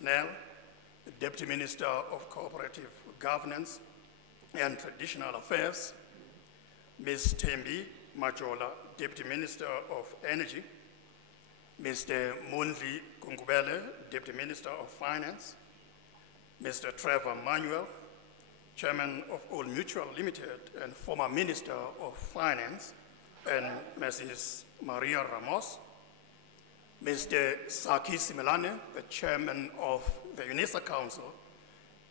Ms. Nell, the Deputy Minister of Cooperative Governance and Traditional Affairs, Ms. Tembi Majola, Deputy Minister of Energy, Mr. Mundli Kungubele, Deputy Minister of Finance, Mr. Trevor Manuel, Chairman of Old Mutual Limited and former Minister of Finance, and Mrs. Maria Ramos, Mr. Saki Similane, the Chairman of the Unisa Council,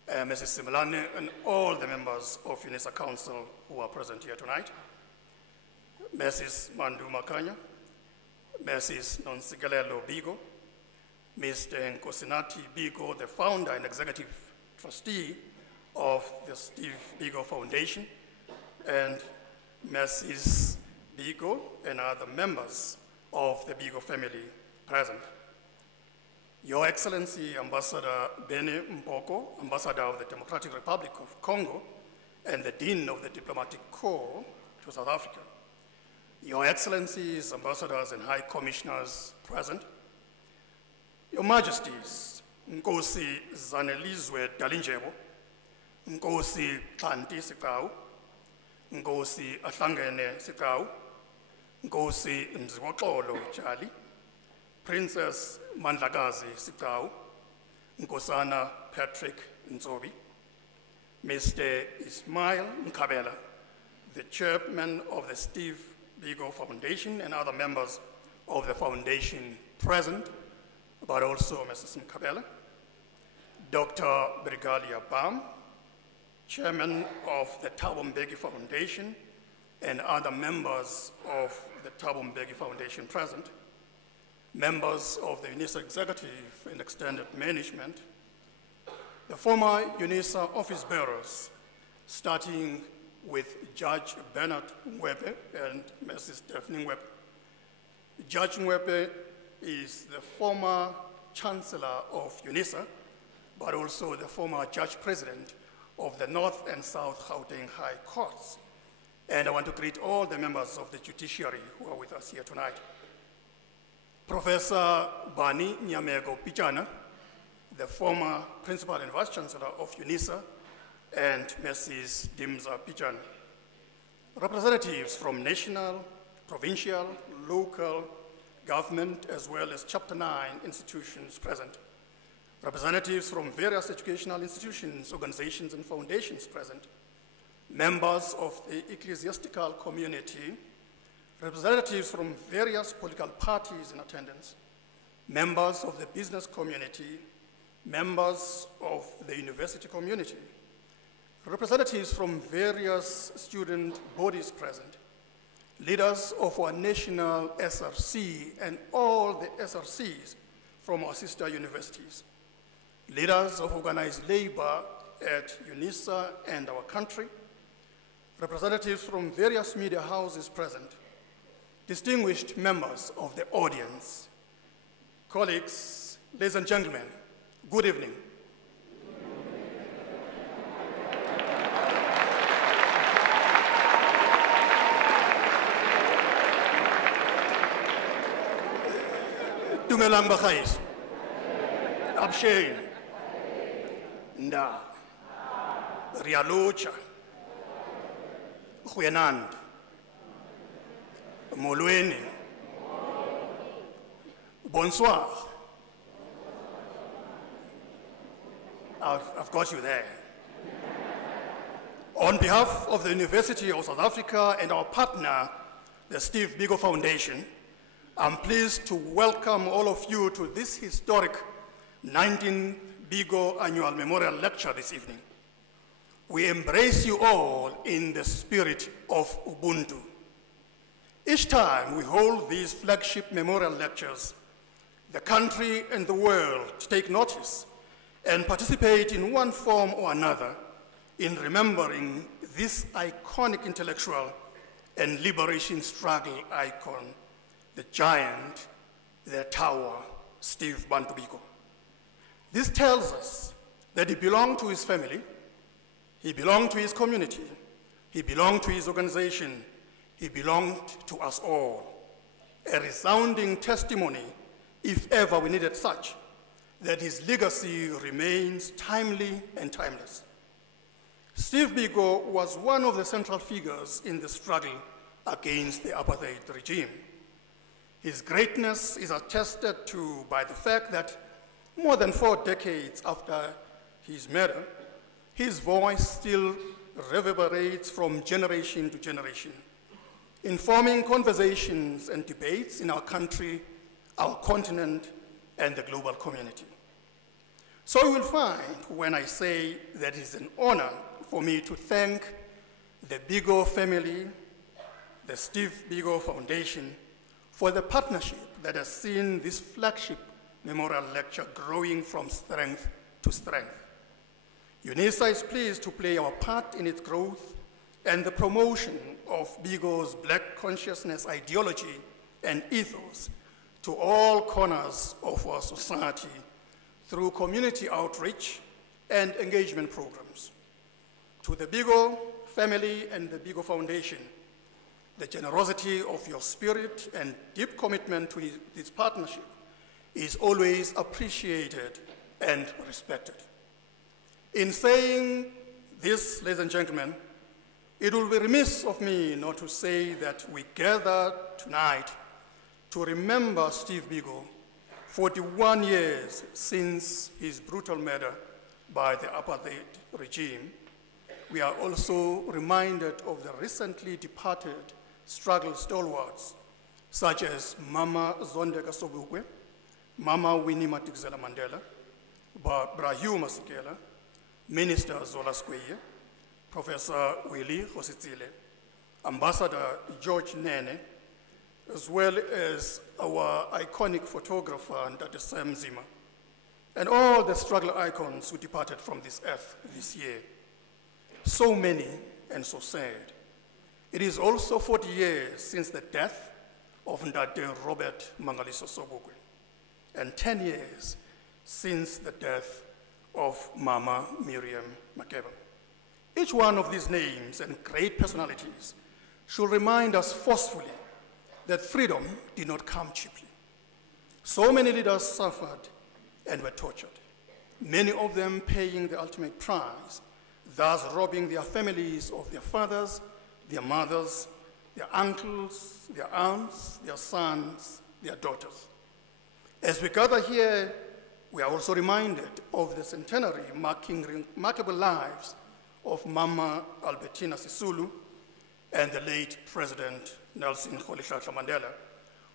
Mrs. Similane, and all the members of Unisa Council who are present here tonight, Mrs. Mandu Makanya, Mrs. Nonsigalelo Biko, Mr. Nkosinati Biko, the founder and executive trustee of the Steve Biko Foundation, and Mrs. Biko and other members of the Biko family present. Your Excellency, Ambassador Bene Mpoko, Ambassador of the Democratic Republic of Congo, and the Dean of the Diplomatic Corps to South Africa. Your Excellencies, Ambassadors and High Commissioners present, Your Majesties, Nkosi Zanelizwe Dalinjebo, Nkosi Xanti Sikau, Nkosi Ahlangene Sikau, Nkosi Mzikoxolo Jali, Princess Mandlakazi Sikau, Nkosana Patrick Nzobi, Mr. Ismail Mkabela, the Chairman of the Steve Biko Foundation, and other members of the foundation present, but also Mrs. Mkabela, Dr. Brigalia Bam, Chairman of the Thabo Mbeki Foundation, and other members of the Thabo Mbeki Foundation present, members of the Unisa Executive and Extended Management, the former Unisa office bearers, starting with Judge Bernard Ngwepe and Mrs. Daphne Ngwepe. Judge Ngwepe is the former Chancellor of Unisa, but also the former Judge President of the North and South Gauteng High Courts. And I want to greet all the members of the judiciary who are with us here tonight. Professor Bani Nyamego Pichana, the former Principal and Vice Chancellor of Unisa, and Mrs. Dimza Pichana. Representatives from national, provincial, local government, as well as Chapter 9 institutions present. Representatives from various educational institutions, organizations, and foundations present. Members of the ecclesiastical community, representatives from various political parties in attendance, members of the business community, members of the university community, representatives from various student bodies present, leaders of our national SRC and all the SRCs from our sister universities, leaders of organized labor at Unisa and our country, representatives from various media houses present, distinguished members of the audience, colleagues, ladies and gentlemen, good evening. Dumelang bakhayeso, absheng, nda, rialocha, goyenand, molweni, bonsoir. I've got you there. On behalf of the University of South Africa and our partner, the Steve Biko Foundation, I'm pleased to welcome all of you to this historic 19th Biko Annual Memorial Lecture this evening. We embrace you all in the spirit of Ubuntu. Each time we hold these flagship memorial lectures, the country and the world take notice and participate in one form or another in remembering this iconic intellectual and liberation struggle icon, the giant, the tower, Steve Bantu Biko. This tells us that he belonged to his family, he belonged to his community, he belonged to his organization, he belonged to us all. A resounding testimony, if ever we needed such, that his legacy remains timely and timeless. Steve Biko was one of the central figures in the struggle against the apartheid regime. His greatness is attested to by the fact that more than 4 decades after his murder, his voice still reverberates from generation to generation, informing conversations and debates in our country, our continent, and the global community. So you will find when I say that it is an honor for me to thank the Biko family, the Steve Biko Foundation, for the partnership that has seen this flagship memorial lecture growing from strength to strength. Unisa is pleased to play our part in its growth and the promotion of Biko's Black consciousness ideology and ethos to all corners of our society through community outreach and engagement programs. To the Biko family and the Biko Foundation, the generosity of your spirit and deep commitment to this partnership is always appreciated and respected. In saying this, ladies and gentlemen, it will be remiss of me not to say that we gather tonight to remember Steve Biko, 41 years since his brutal murder by the apartheid regime. We are also reminded of the recently departed struggle stalwarts, such as Mama Zondeka Sobukwe, Mama Winnie Madikizela Mandela, Brahu Masekela, Minister Zola Squeye, Professor Willie Khositsile, Ambassador George Nene, as well as our iconic photographer, Ndate Sam Zima, and all the struggle icons who departed from this earth this year. So many and so sad. It is also 40 years since the death of Ndate Robert Mangaliso Sobukwe, and 10 years since the death of Mama Miriam Makeba. Each one of these names and great personalities should remind us forcefully that freedom did not come cheaply. So many leaders suffered and were tortured, many of them paying the ultimate price, thus robbing their families of their fathers, their mothers, their uncles, their aunts, their sons, their daughters. As we gather here, we are also reminded of the centenary marking remarkable lives of Mama Albertina Sisulu and the late President Nelson Rolihlahla Mandela,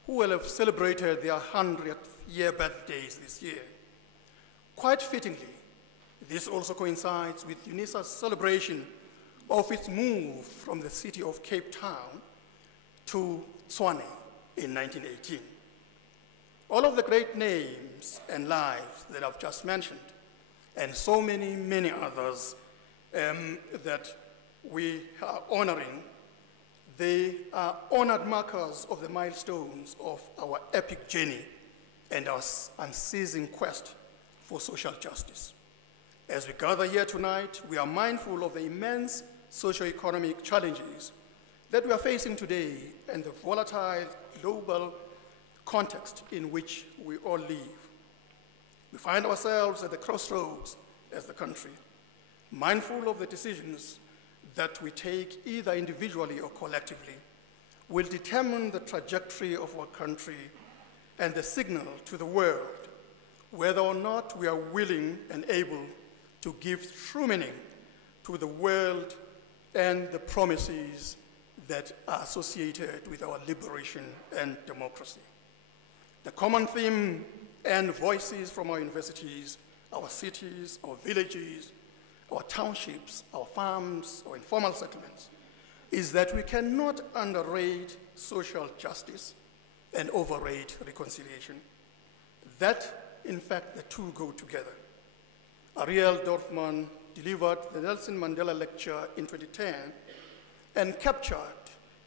who will have celebrated their 100th year birthdays this year. Quite fittingly, this also coincides with Unisa's celebration of its move from the city of Cape Town to Tshwane in 1918. All of the great names and lives that I've just mentioned, and so many, many others that we are honoring, they are honored markers of the milestones of our epic journey and our unceasing quest for social justice. As we gather here tonight, we are mindful of the immense socio-economic challenges that we are facing today and the volatile global context in which we all live. We find ourselves at the crossroads as the country, mindful of the decisions that we take either individually or collectively will determine the trajectory of our country and the signal to the world whether or not we are willing and able to give true meaning to the world and the promises that are associated with our liberation and democracy. The common theme and voices from our universities, our cities, our villages, our townships, our farms, our informal settlements, is that we cannot underrate social justice and overrate reconciliation. That, in fact, the two go together. Ariel Dorfman delivered the Nelson Mandela Lecture in 2010 and captured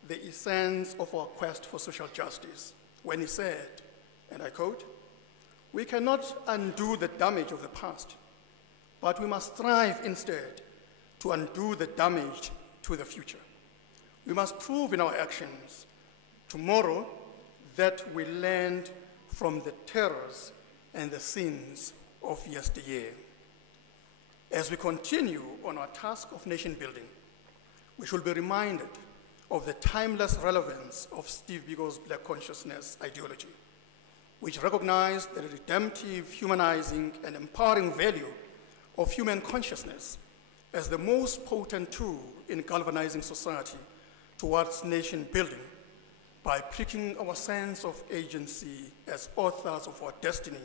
the essence of our quest for social justice when he said, and I quote, "We cannot undo the damage of the past, but we must strive instead to undo the damage to the future. We must prove in our actions tomorrow that we learned from the terrors and the sins of yesteryear. As we continue on our task of nation building, we should be reminded of the timeless relevance of Steve Biko's Black consciousness ideology, which recognized the redemptive, humanizing, and empowering value of human consciousness as the most potent tool in galvanizing society towards nation building by pricking our sense of agency as authors of our destiny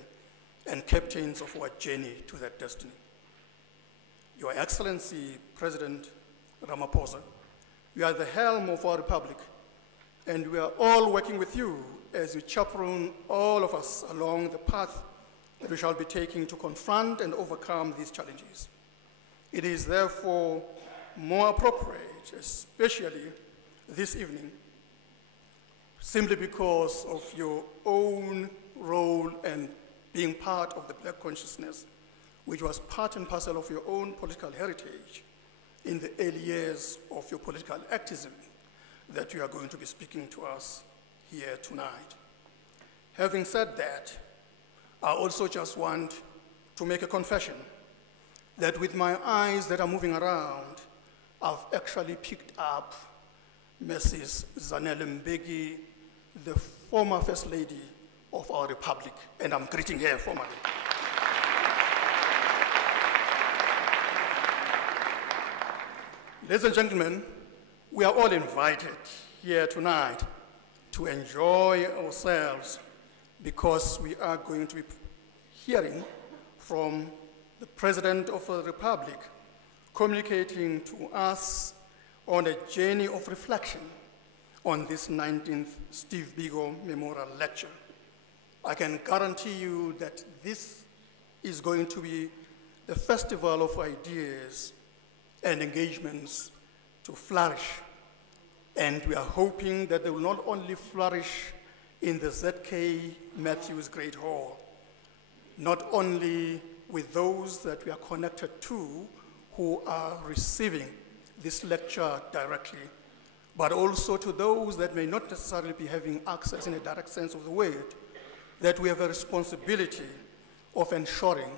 and captains of our journey to that destiny. Your Excellency, President Ramaphosa, you are the helm of our republic, and we are all working with you as you chaperone all of us along the path that we shall be taking to confront and overcome these challenges. It is therefore more appropriate, especially this evening, simply because of your own role and being part of the Black consciousness, which was part and parcel of your own political heritage in the early years of your political activism, that you are going to be speaking to us here tonight. Having said that, I also just want to make a confession that with my eyes that are moving around, I've actually picked up Mrs. Zanele Mbeki, the former First Lady of our Republic, and I'm greeting her formally. Ladies and gentlemen, we are all invited here tonight to enjoy ourselves because we are going to be hearing from the President of the Republic communicating to us on a journey of reflection on this 19th Steve Biko Memorial Lecture. I can guarantee you that this is going to be the festival of ideas and engagements to flourish. And we are hoping that they will not only flourish in the ZK Matthews Great Hall, not only with those that we are connected to who are receiving this lecture directly, but also to those that may not necessarily be having access in a direct sense of the word, that we have a responsibility of ensuring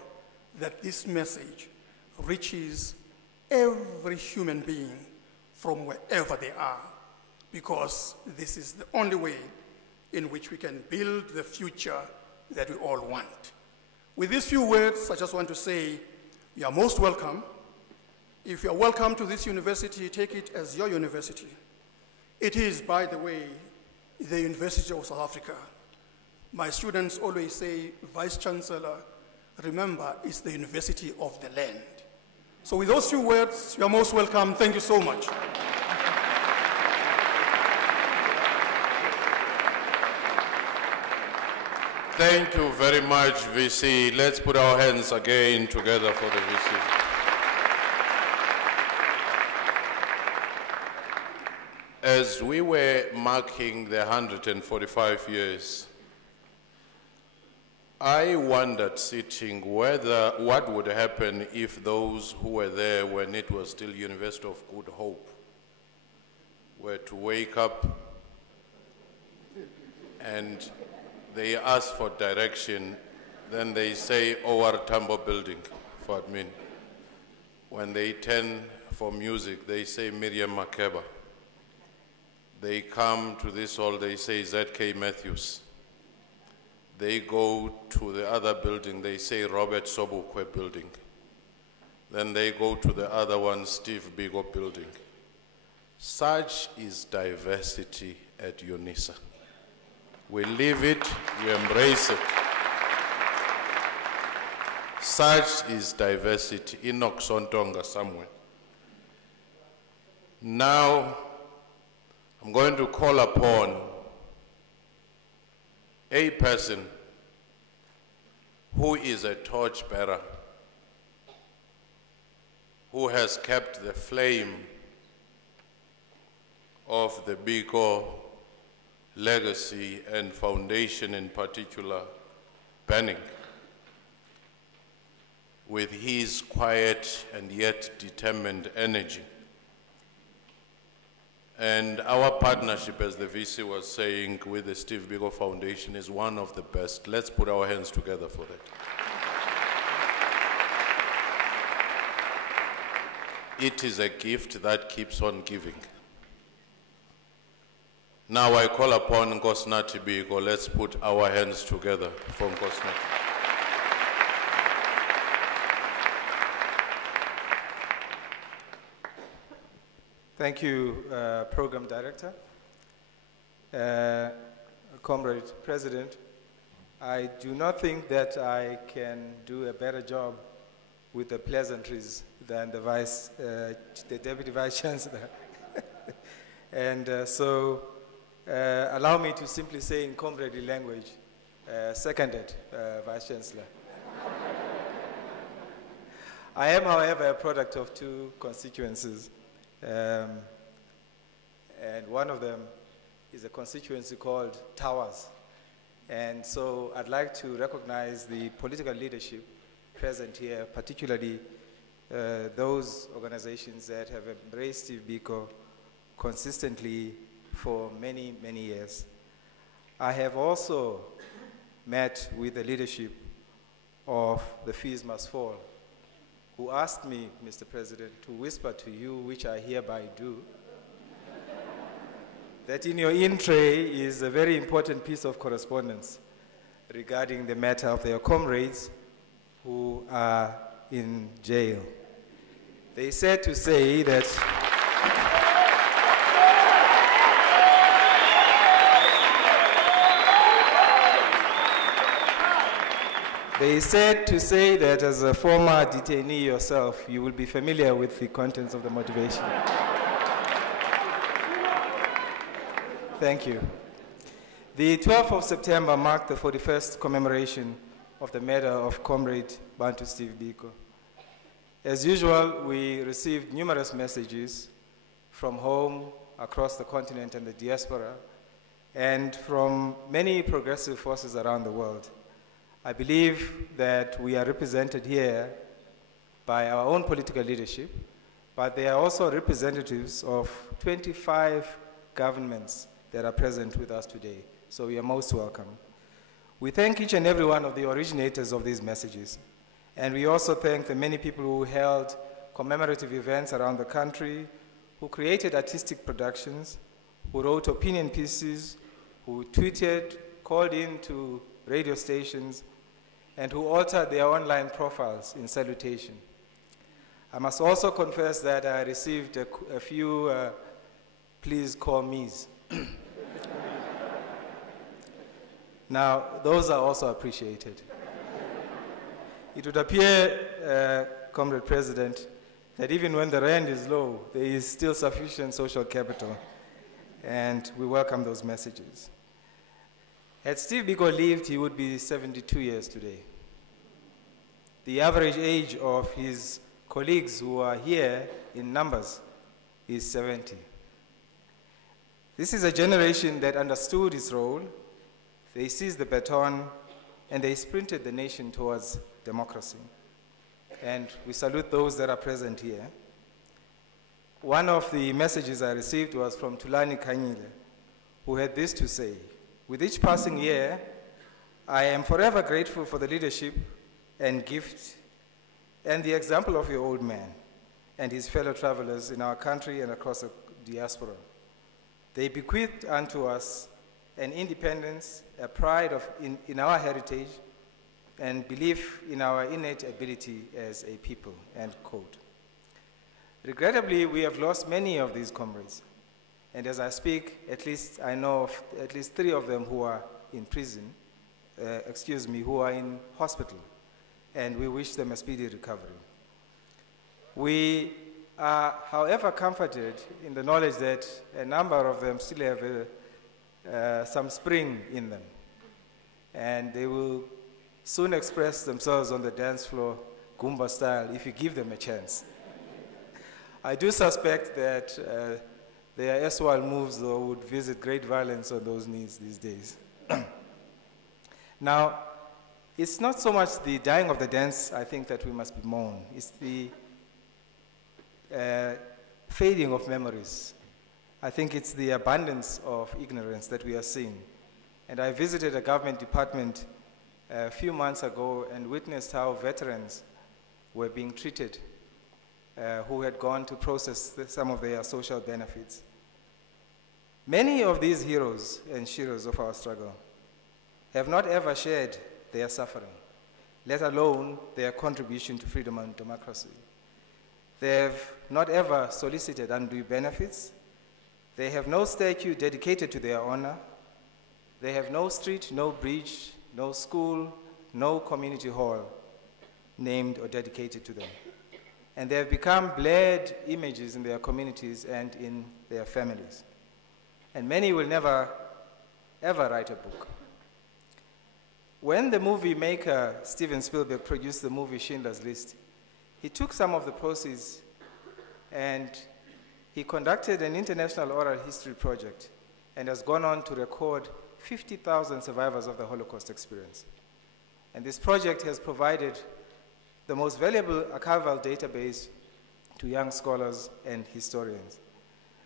that this message reaches every human being from wherever they are, because this is the only way in which we can build the future that we all want. With these few words, I just want to say, you are most welcome. If you are welcome to this university, take it as your university. It is, by the way, the University of South Africa. My students always say, Vice Chancellor, remember, it's the University of the land. So with those few words, you are most welcome. Thank you so much. Thank you very much, VC. Let's put our hands again together for the VC. As we were marking the 145 years, I wondered, sitting, what would happen if those who were there when it was still University of Good Hope were to wake up and they ask for direction, then they say, OR Tambo building for admin. When they turn for music, they say Miriam Makeba. They come to this hall, they say ZK Matthews. They go to the other building, they say Robert Sobukwe building. Then they go to the other one, Steve Biko building. Such is diversity at Unisa. We live it, we embrace it. Such is diversity. Enoch Sontonga somewhere. Now, I'm going to call upon a person who is a torchbearer, who has kept the flame of the Biko legacy and foundation in particular burning, with his quiet and yet determined energy. And our partnership, as the VC was saying, with the Steve Biko Foundation is one of the best. Let's put our hands together for that. it is a gift that keeps on giving. Now I call upon Nkosinathi Biko. Let's put our hands together for Nkosinathi. Thank you, Program Director. Comrade President, I do not think that I can do a better job with the pleasantries than the Deputy Vice Chancellor. And so allow me to simply say in comradely language, seconded, Vice Chancellor. I am, however, a product of two constituencies. And one of them is a constituency called Towers. And so I'd like to recognize the political leadership present here, particularly those organizations that have embraced Steve Biko consistently for many, many years. I have also met with the leadership of the Fees Must Fall, who asked me, Mr. President, to whisper to you, which I hereby do, that in your in-tray is a very important piece of correspondence regarding the matter of their comrades who are in jail. They said to say that as a former detainee yourself, you will be familiar with the contents of the motivation. Thank you. The 12th of September marked the 41st commemoration of the murder of Comrade Bantu Steve Biko. As usual, we received numerous messages from home, across the continent and the diaspora, and from many progressive forces around the world. I believe that we are represented here by our own political leadership, but they are also representatives of 25 governments that are present with us today. So you are most welcome. We thank each and every one of the originators of these messages. And we also thank the many people who held commemorative events around the country, who created artistic productions, who wrote opinion pieces, who tweeted, called in to radio stations, and who altered their online profiles in salutation. I must also confess that I received a few please call me's. Now, those are also appreciated. It would appear, Comrade President, that even when the rand is low, there is still sufficient social capital, and we welcome those messages. Had Steve Biko lived, he would be 72 years today. The average age of his colleagues who are here in numbers is 70. This is a generation that understood its role. They seized the baton, and they sprinted the nation towards democracy. And we salute those that are present here. One of the messages I received was from Tulani Kanyile, who had this to say: with each passing year, I am forever grateful for the leadership and gift and the example of your old man and his fellow travelers in our country and across the diaspora. They bequeathed unto us an independence, a pride in our heritage, and belief in our innate ability as a people, end quote. Regrettably, we have lost many of these comrades. And as I speak, at least I know of at least 3 of them who are in prison, who are in hospital, and we wish them a speedy recovery. We are, however, comforted in the knowledge that a number of them still have some spring in them, and they will soon express themselves on the dance floor, Goomba style, if you give them a chance. I do suspect that their erstwhile moves, though, would visit great violence on those knees these days. Now, it's not so much the dying of the dance, I think, that we must bemoan. It's the fading of memories. I think it's the abundance of ignorance that we are seeing. And I visited a government department a few months ago and witnessed how veterans were being treated who had gone to process some of their social benefits. Many of these heroes and sheroes of our struggle have not ever shared their suffering, let alone their contribution to freedom and democracy. They have not ever solicited undue benefits. They have no statue dedicated to their honor. They have no street, no bridge, no school, no community hall named or dedicated to them. And they have become blurred images in their communities and in their families. And many will never, ever write a book. When the movie maker, Steven Spielberg, produced the movie Schindler's List, he took some of the proceeds and he conducted an international oral history project and has gone on to record 50,000 survivors of the Holocaust experience. And this project has provided the most valuable archival database to young scholars and historians.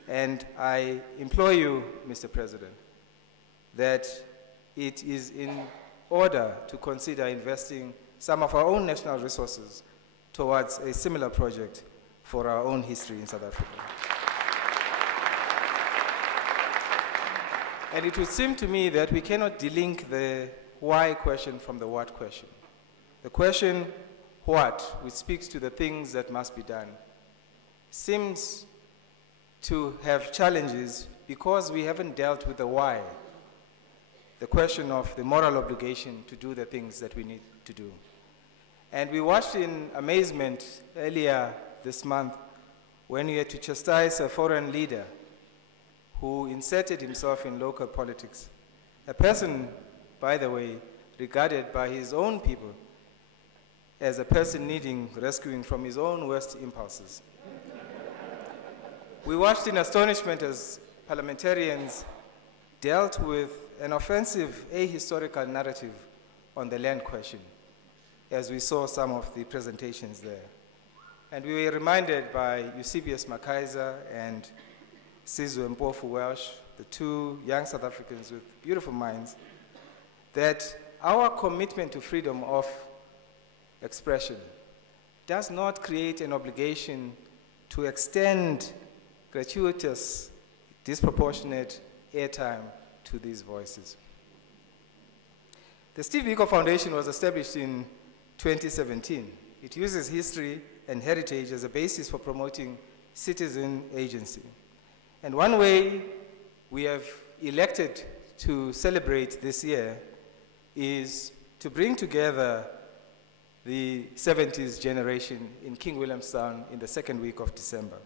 And I implore you, Mr. President, that it is in order to consider investing some of our own national resources towards a similar project for our own history in South Africa. And it would seem to me that we cannot delink the why question from the what question. The question, what, which speaks to the things that must be done, seems to have challenges because we haven't dealt with the why, the question of the moral obligation to do the things that we need to do. And we watched in amazement earlier this month when we had to chastise a foreign leader who inserted himself in local politics, a person, by the way, regarded by his own people as a person needing rescuing from his own worst impulses. We watched in astonishment as parliamentarians dealt with an offensive ahistorical narrative on the land question, as we saw some of the presentations there. And we were reminded by Eusebius Makaiser and Sizwe Mpofu Welsh, the two young South Africans with beautiful minds, that our commitment to freedom of expression does not create an obligation to extend gratuitous, disproportionate airtime to these voices. The Steve Biko Foundation was established in 2017. It uses history and heritage as a basis for promoting citizen agency. And one way we have elected to celebrate this year is to bring together the 70s generation in King Williamstown in the second week of December.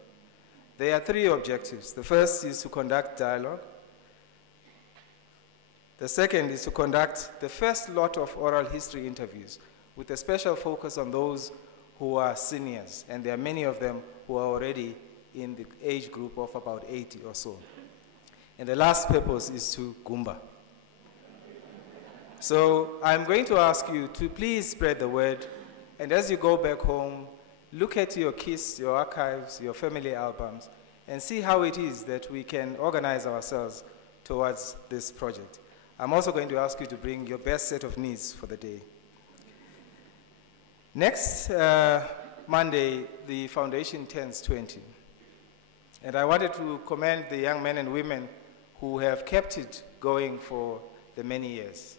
There are three objectives. The first is to conduct dialogue. The second is to conduct the first lot of oral history interviews with a special focus on those who are seniors, and there are many of them who are already in the age group of about 80 or so. And the last purpose is to Gumba. So I'm going to ask you to please spread the word, and as you go back home, look at your KISS, your archives, your family albums, and see how it is that we can organize ourselves towards this project. I'm also going to ask you to bring your best set of needs for the day. Next Monday, the foundation turns 20. And I wanted to commend the young men and women who have kept it going for the many years.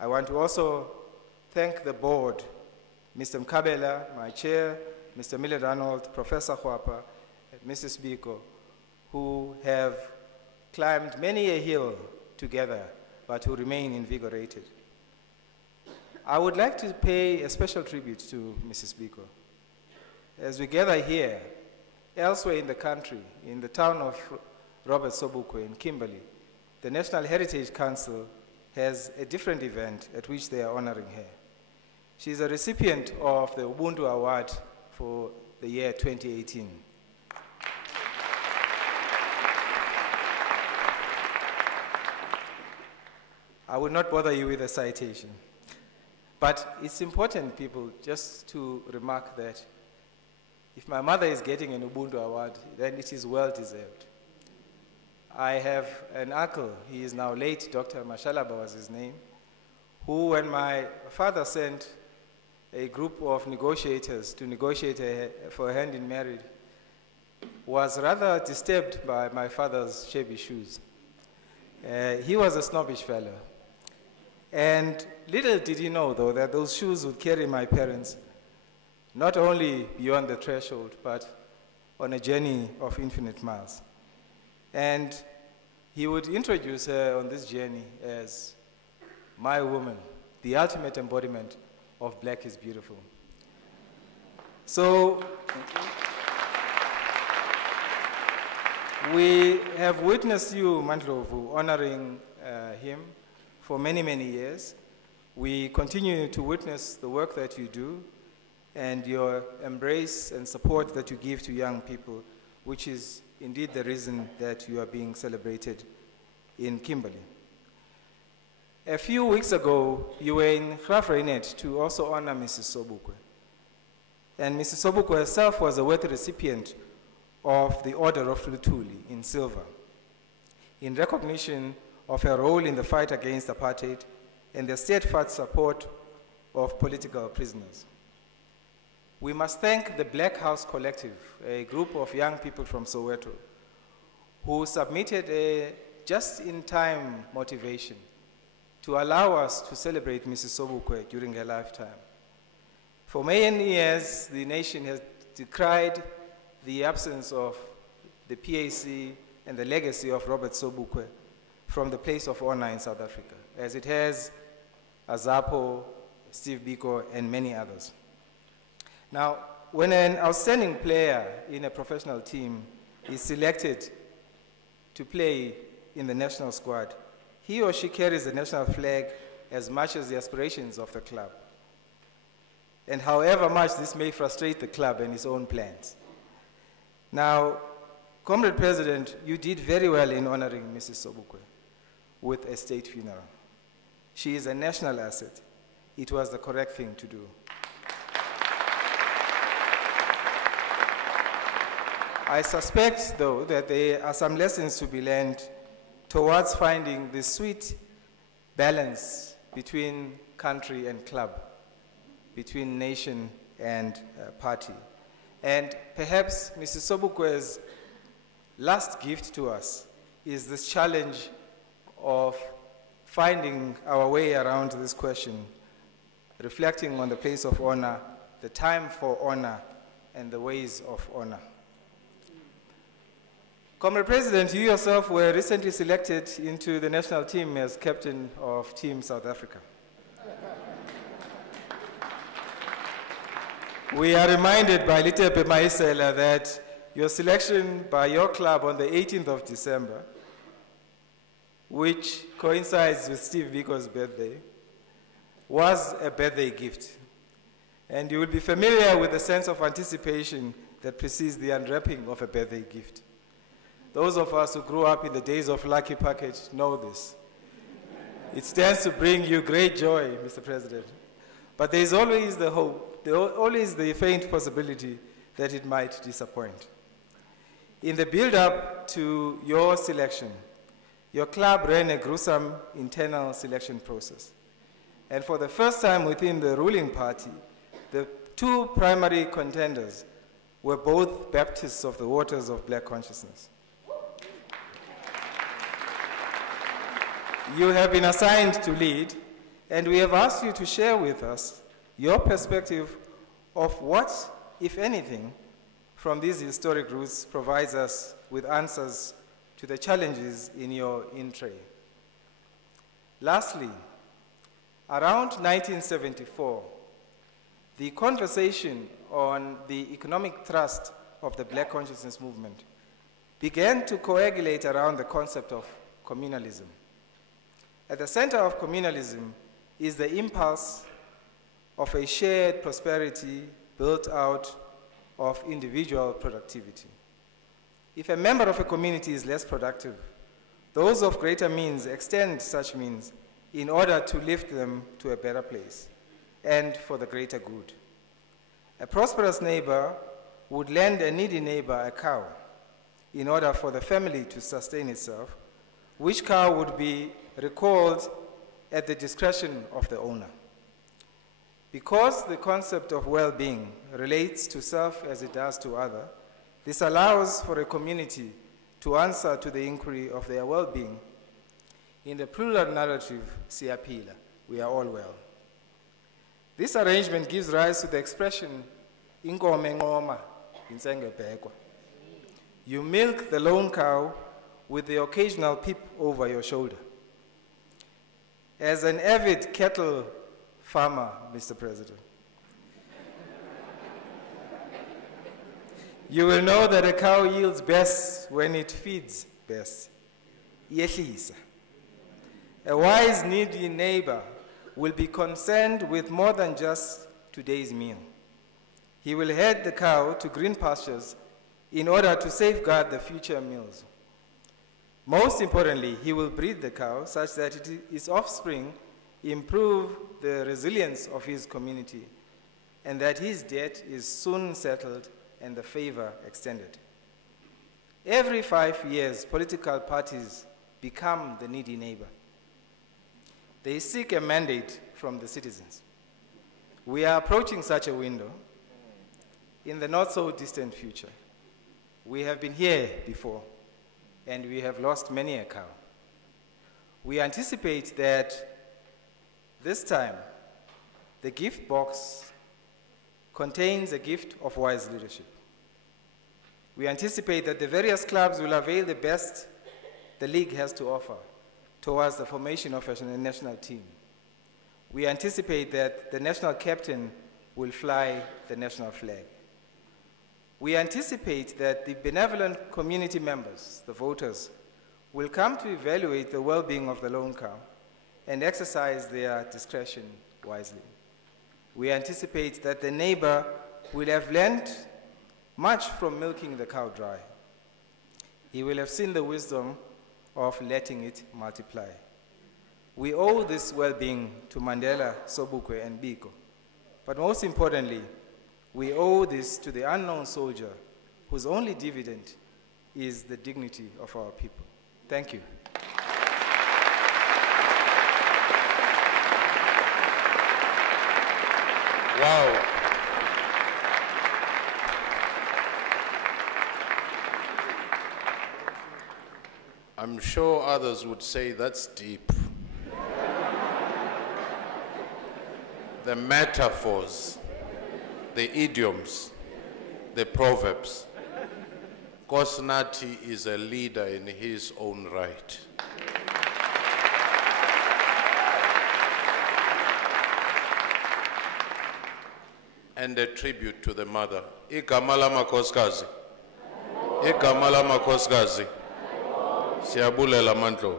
I want to also thank the board, Mr. Mkabela, my chair, Mr. Millard Arnold, Professor Huapa, and Mrs. Biko, who have climbed many a hill together, but who remain invigorated. I would like to pay a special tribute to Mrs. Biko. As we gather here, elsewhere in the country, in the town of Robert Sobukwe in Kimberley, the National Heritage Council has a different event at which they are honoring her. She is a recipient of the Ubuntu Award for the year 2018. I will not bother you with a citation. But it's important, people, just to remark that if my mother is getting an Ubuntu Award, then it is well-deserved. I have an uncle, he is now late, Dr. Mashalaba was his name, who when my father sent a group of negotiators to negotiate for a hand in marriage, was rather disturbed by my father's shabby shoes. He was a snobbish fellow. And little did he know, though, that those shoes would carry my parents not only beyond the threshold, but on a journey of infinite miles. And he would introduce her on this journey as my woman, the ultimate embodiment of Black is Beautiful. So we have witnessed you, Mandlovu, honoring him for many, many years. We continue to witness the work that you do and your embrace and support that you give to young people, which is indeed the reason that you are being celebrated in Kimberley. A few weeks ago, you were in Graaff-Reinet to also honor Mrs. Sobukwe. And Mrs. Sobukwe herself was a worthy recipient of the Order of Lutuli in silver, in recognition of her role in the fight against apartheid and the steadfast support of political prisoners. We must thank the Black House Collective, a group of young people from Soweto, who submitted a just-in-time motivation to allow us to celebrate Mrs. Sobukwe during her lifetime. For many years, the nation has decried the absence of the PAC and the legacy of Robert Sobukwe from the place of honor in South Africa, as it has Azapo, Steve Biko, and many others. Now, when an outstanding player in a professional team is selected to play in the national squad, he or she carries the national flag as much as the aspirations of the club. And however much this may frustrate the club and its own plans. Now, Comrade President, you did very well in honoring Mrs. Sobukwe with a state funeral. She is a national asset. It was the correct thing to do. I suspect, though, that there are some lessons to be learned towards finding the sweet balance between country and club, between nation and party. And perhaps Mrs. Sobukwe's last gift to us is this challenge of finding our way around this question, reflecting on the place of honor, the time for honor, and the ways of honor. Comrade President, you yourself were recently selected into the national team as captain of Team South Africa. We are reminded by Litepe Maisela that your selection by your club on the 18th of December, which coincides with Steve Biko's birthday, was a birthday gift. And you will be familiar with the sense of anticipation that precedes the unwrapping of a birthday gift. Those of us who grew up in the days of Lucky Package know this. It stands to bring you great joy, Mr. President. But there's always the hope, always the faint possibility that it might disappoint. In the build-up to your selection, your club ran a gruesome internal selection process. And for the first time within the ruling party, the two primary contenders were both Baptists of the waters of Black consciousness. You have been assigned to lead, and we have asked you to share with us your perspective of what, if anything, from these historic roots provides us with answers to the challenges in your in-tray. Lastly, around 1974, the conversation on the economic thrust of the Black consciousness movement began to coagulate around the concept of communalism. At the center of communalism is the impulse of a shared prosperity built out of individual productivity. If a member of a community is less productive, those of greater means extend such means in order to lift them to a better place and for the greater good. A prosperous neighbor would lend a needy neighbor a cow in order for the family to sustain itself, which cow would be recalled at the discretion of the owner. Because the concept of well-being relates to self as it does to other, this allows for a community to answer to the inquiry of their well-being. In the plural narrative, siyaphila, we are all well. This arrangement gives rise to the expression, inkomo enqoma, insengebhekwa. You milk the lone cow with the occasional peep over your shoulder. As an avid cattle farmer, Mr. President, you will know that a cow yields best when it feeds best. Yehlisa. A wise, needy neighbor will be concerned with more than just today's meal. He will head the cow to green pastures in order to safeguard the future meals. Most importantly, he will breed the cow such that its offspring improve the resilience of his community and that his debt is soon settled and the favor extended. Every 5 years, political parties become the needy neighbor. They seek a mandate from the citizens. We are approaching such a window in the not so distant future. We have been here before, and we have lost many a cow. We anticipate that this time, the gift box contains a gift of wise leadership. We anticipate that the various clubs will avail the best the league has to offer towards the formation of a national team. We anticipate that the national captain will fly the national flag. We anticipate that the benevolent community members, the voters, will come to evaluate the well-being of the lone cow and exercise their discretion wisely. We anticipate that the neighbor will have learned much from milking the cow dry. He will have seen the wisdom of letting it multiply. We owe this well-being to Mandela, Sobukwe, and Biko. But most importantly, we owe this to the unknown soldier whose only dividend is the dignity of our people. Thank you. Wow. I'm sure others would say that's deep. The metaphors, the idioms, the proverbs. Kosnati is a leader in his own right. And a tribute to the mother. Igama lamakhosikazi. Igama lamakhosikazi. Siyabulela Mandlovu.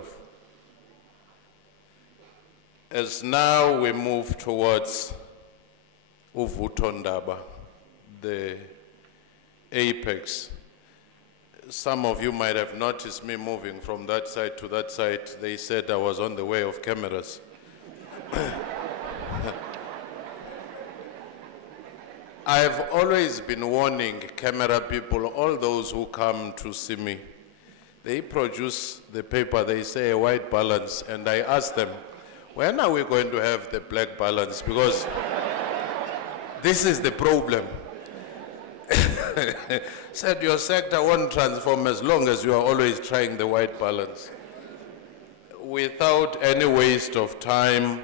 As now we move towards Uvutondaba, the apex, some of you might have noticed me moving from that side to that side. They said I was on the way of cameras. I've always been warning camera people, all those who come to see me, they produce the paper, they say a white balance, and I ask them, when are we going to have the black balance? Because this is the problem. Said your sector won't transform as long as you are always trying the white balance. Without any waste of time,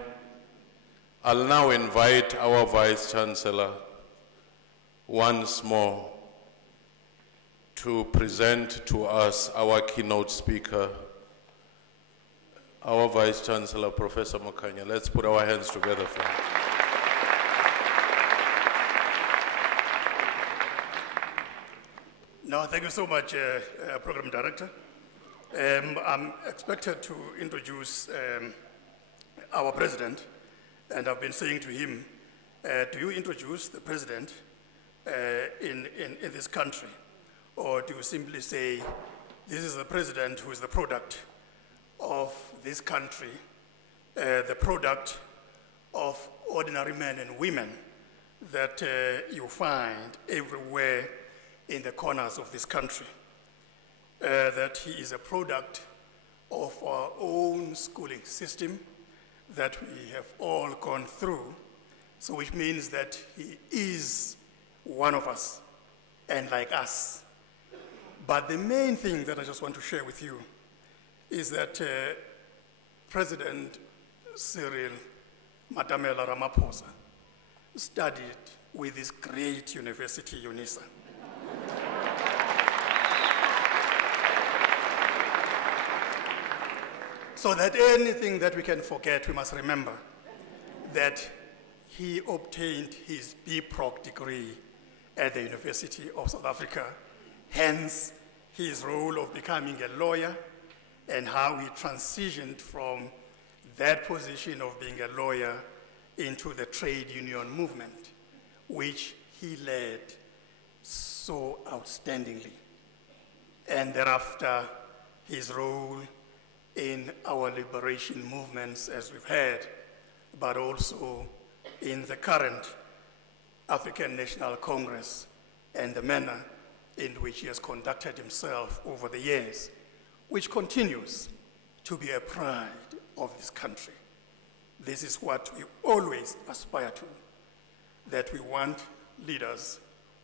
I'll now invite our Vice Chancellor once more to present to us our keynote speaker, our Vice Chancellor, Professor Mokanya. Let's put our hands together for him. No, thank you so much, Program Director. I'm expected to introduce our President, and I've been saying to him, do you introduce the President in this country? Or do you simply say, this is the President who is the product of this country, the product of ordinary men and women that you find everywhere in the corners of this country, that he is a product of our own schooling system that we have all gone through, So which means that he is one of us and like us. But the main thing that I just want to share with you is that President Cyril Ramaphosa studied with this great university, Unisa. So that anything that we can forget, we must remember that he obtained his BProc degree at the University of South Africa, hence his role of becoming a lawyer and how he transitioned from that position of being a lawyer into the trade union movement, which he led so outstandingly. And thereafter, his role in our liberation movements, as we've heard, but also in the current African National Congress and the manner in which he has conducted himself over the years, which continues to be a pride of this country. This is what we always aspire to, that we want leaders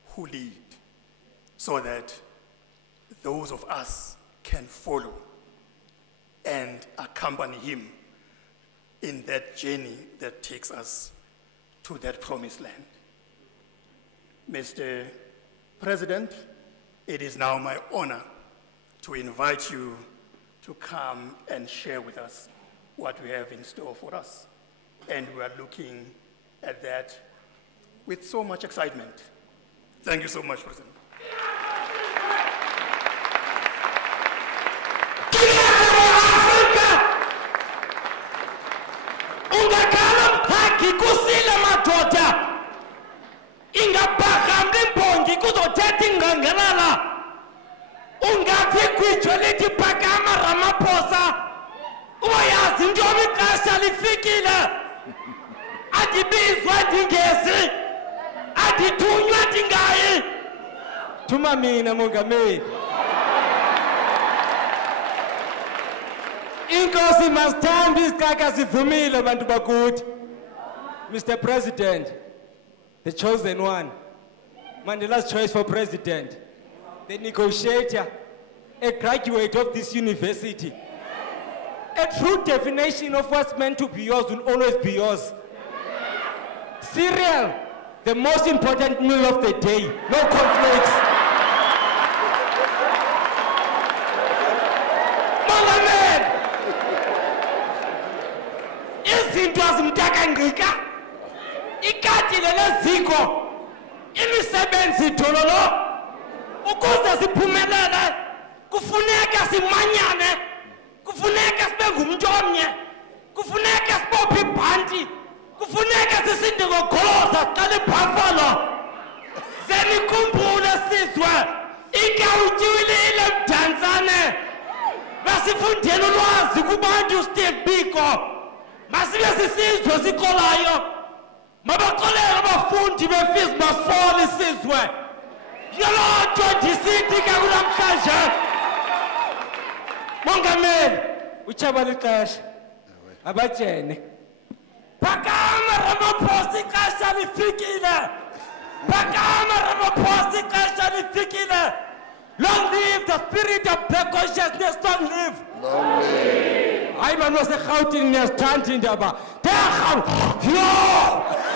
who lead so that those of us can follow and accompany him in that journey that takes us to that promised land. Mr. President, it is now my honor to invite you to come and share with us what we have in store for us. And we are looking at that with so much excitement. Thank you so much, President. Ramaphosa uyazi njengoba ixesha lifikile adibizwa ndingezi adithunywa ndingayi thuma mina mongameli inkosi masithanda isixaka sivumile bantu bakuthi. Mr. President, the chosen one, Mandela's choice for president, the negotiator, a graduate of this university. A true definition of what's meant to be yours will always be yours. Cyril, the most important meal of the day, no conflicts. Mongameli, izinto azimtaka ngika, ikati leleziko, imisebenzi dololo, ukuze siphumelele, kufuneka simanyane, kufuneka sibe ngumuntu omnye, kufuneka sibophe ibhanti, kufuneka sisinde ngogoloza siqale ibhafalo. Zenikhumbule sizwe, ikawutyiwilile mdantsane, masifundele ulwazi kuBantu Steve Biko, masibe sisizwe sikolayo, mabaxolele abafundi befees masole isizwe. Yolonto ndisithi ke kulamhlanje. Mongameli, uchaba lixesha. Abatshene. Phakama Ramaphosa ixesha lifikile. Phakama Ramaphosa ixesha lifikile. Long live the spirit of black consciousness, long live. Long live. Hayi bani waseGauteng niyasithanda indaba. Yo!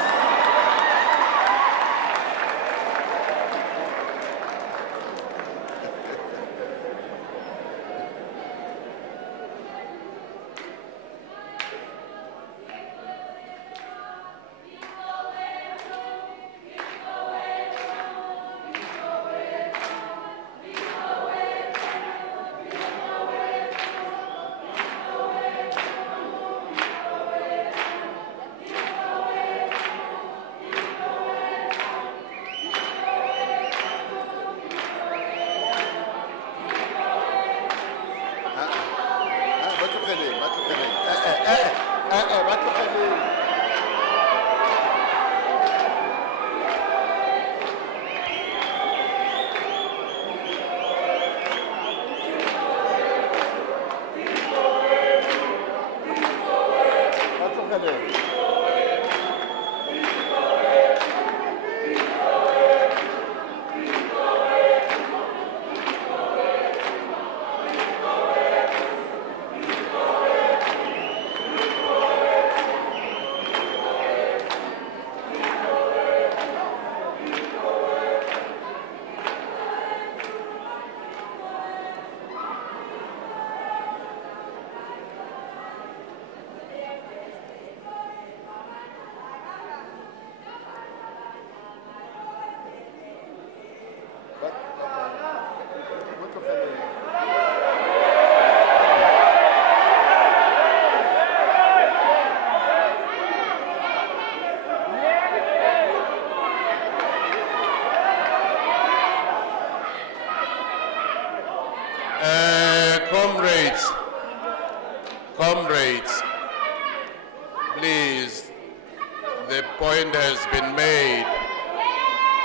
has been made,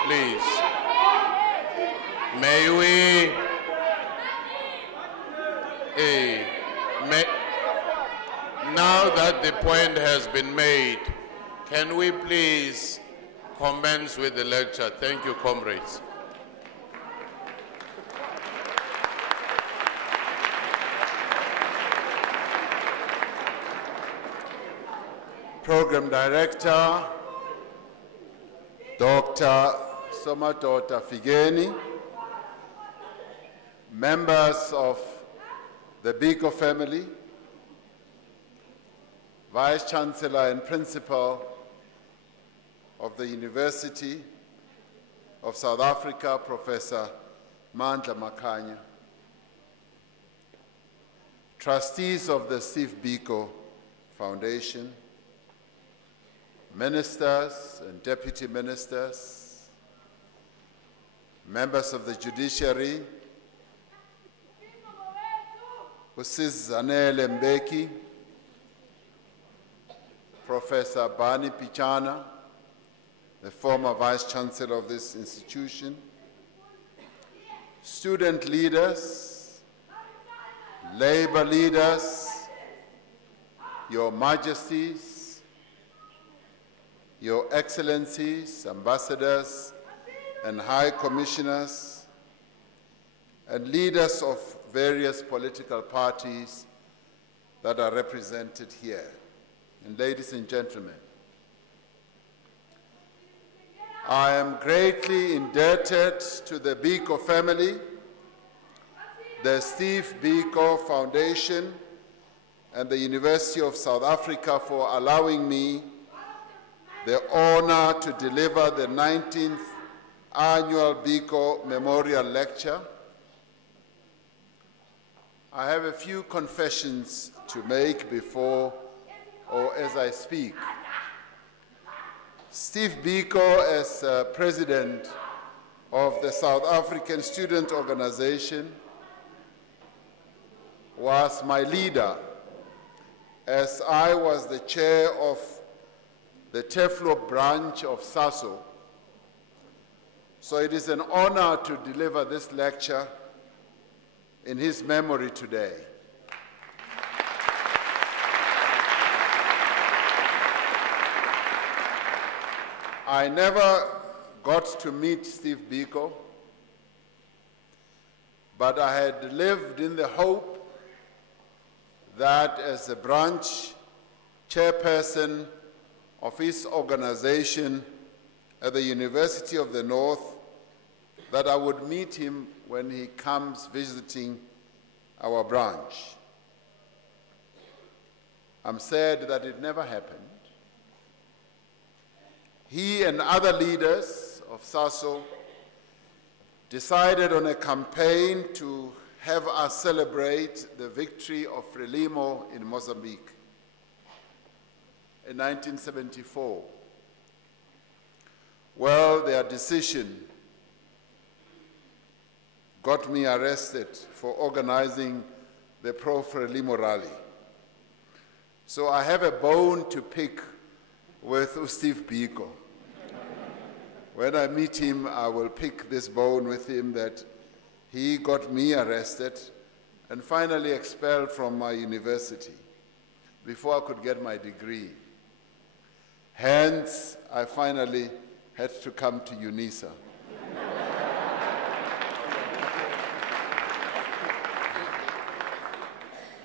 please, may we, now that the point has been made, can we please commence with the lecture? Thank you, comrades. Program Director, Dr. Somadota Figeni, members of the Biko family, Vice Chancellor and Principal of the University of South Africa, Professor Mandla Makhanya, trustees of the Steve Biko Foundation, ministers and deputy ministers, members of the judiciary, Mrs. Zanele Mbeki, Professor Bani Pichana, the former Vice Chancellor of this institution, student leaders, labor leaders, Your Majesties, Your Excellencies, ambassadors and high commissioners, and leaders of various political parties that are represented here. And ladies and gentlemen, I am greatly indebted to the Biko family, the Steve Biko Foundation, and the University of South Africa for allowing me the honor to deliver the 19th Annual Biko Memorial Lecture. I have a few confessions to make before or as I speak. Steve Biko, as president of the South African Student Organization, was my leader as I was the chair of the Teflo branch of SASO. So it is an honor to deliver this lecture in his memory today. I never got to meet Steve Biko, but I had lived in the hope that as a branch chairperson of his organization at the University of the North, that I would meet him when he comes visiting our branch. I'm sad that it never happened. He and other leaders of SASO decided on a campaign to have us celebrate the victory of Frelimo in Mozambique in 1974. Well, their decision got me arrested for organizing the pro-Frelimo rally. So I have a bone to pick with Steve Biko. When I meet him, I will pick this bone with him that he got me arrested and finally expelled from my university before I could get my degree. Hence, I finally had to come to Unisa.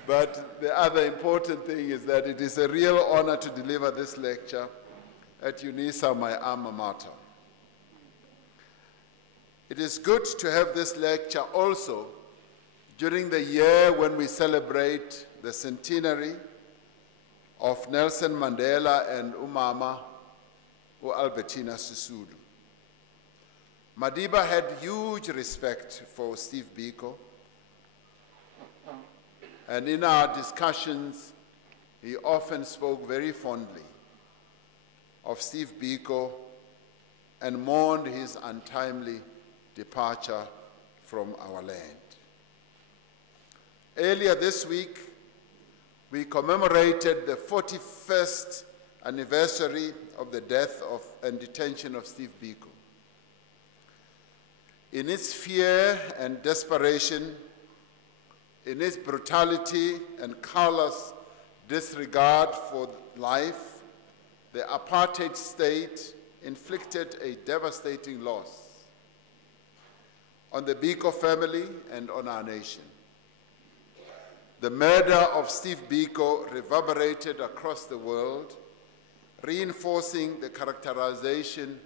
But the other important thing is that it is a real honor to deliver this lecture at Unisa, my alma mater. It is good to have this lecture also during the year when we celebrate the centenary of Nelson Mandela and Umama Albertina Sisulu. Madiba had huge respect for Steve Biko, and in our discussions, he often spoke very fondly of Steve Biko and mourned his untimely departure from our land. Earlier this week, we commemorated the 41st anniversary of the death and detention of Steve Biko. In its fear and desperation, in its brutality and callous disregard for life, the apartheid state inflicted a devastating loss on the Biko family and on our nation. The murder of Steve Biko reverberated across the world, reinforcing the characterization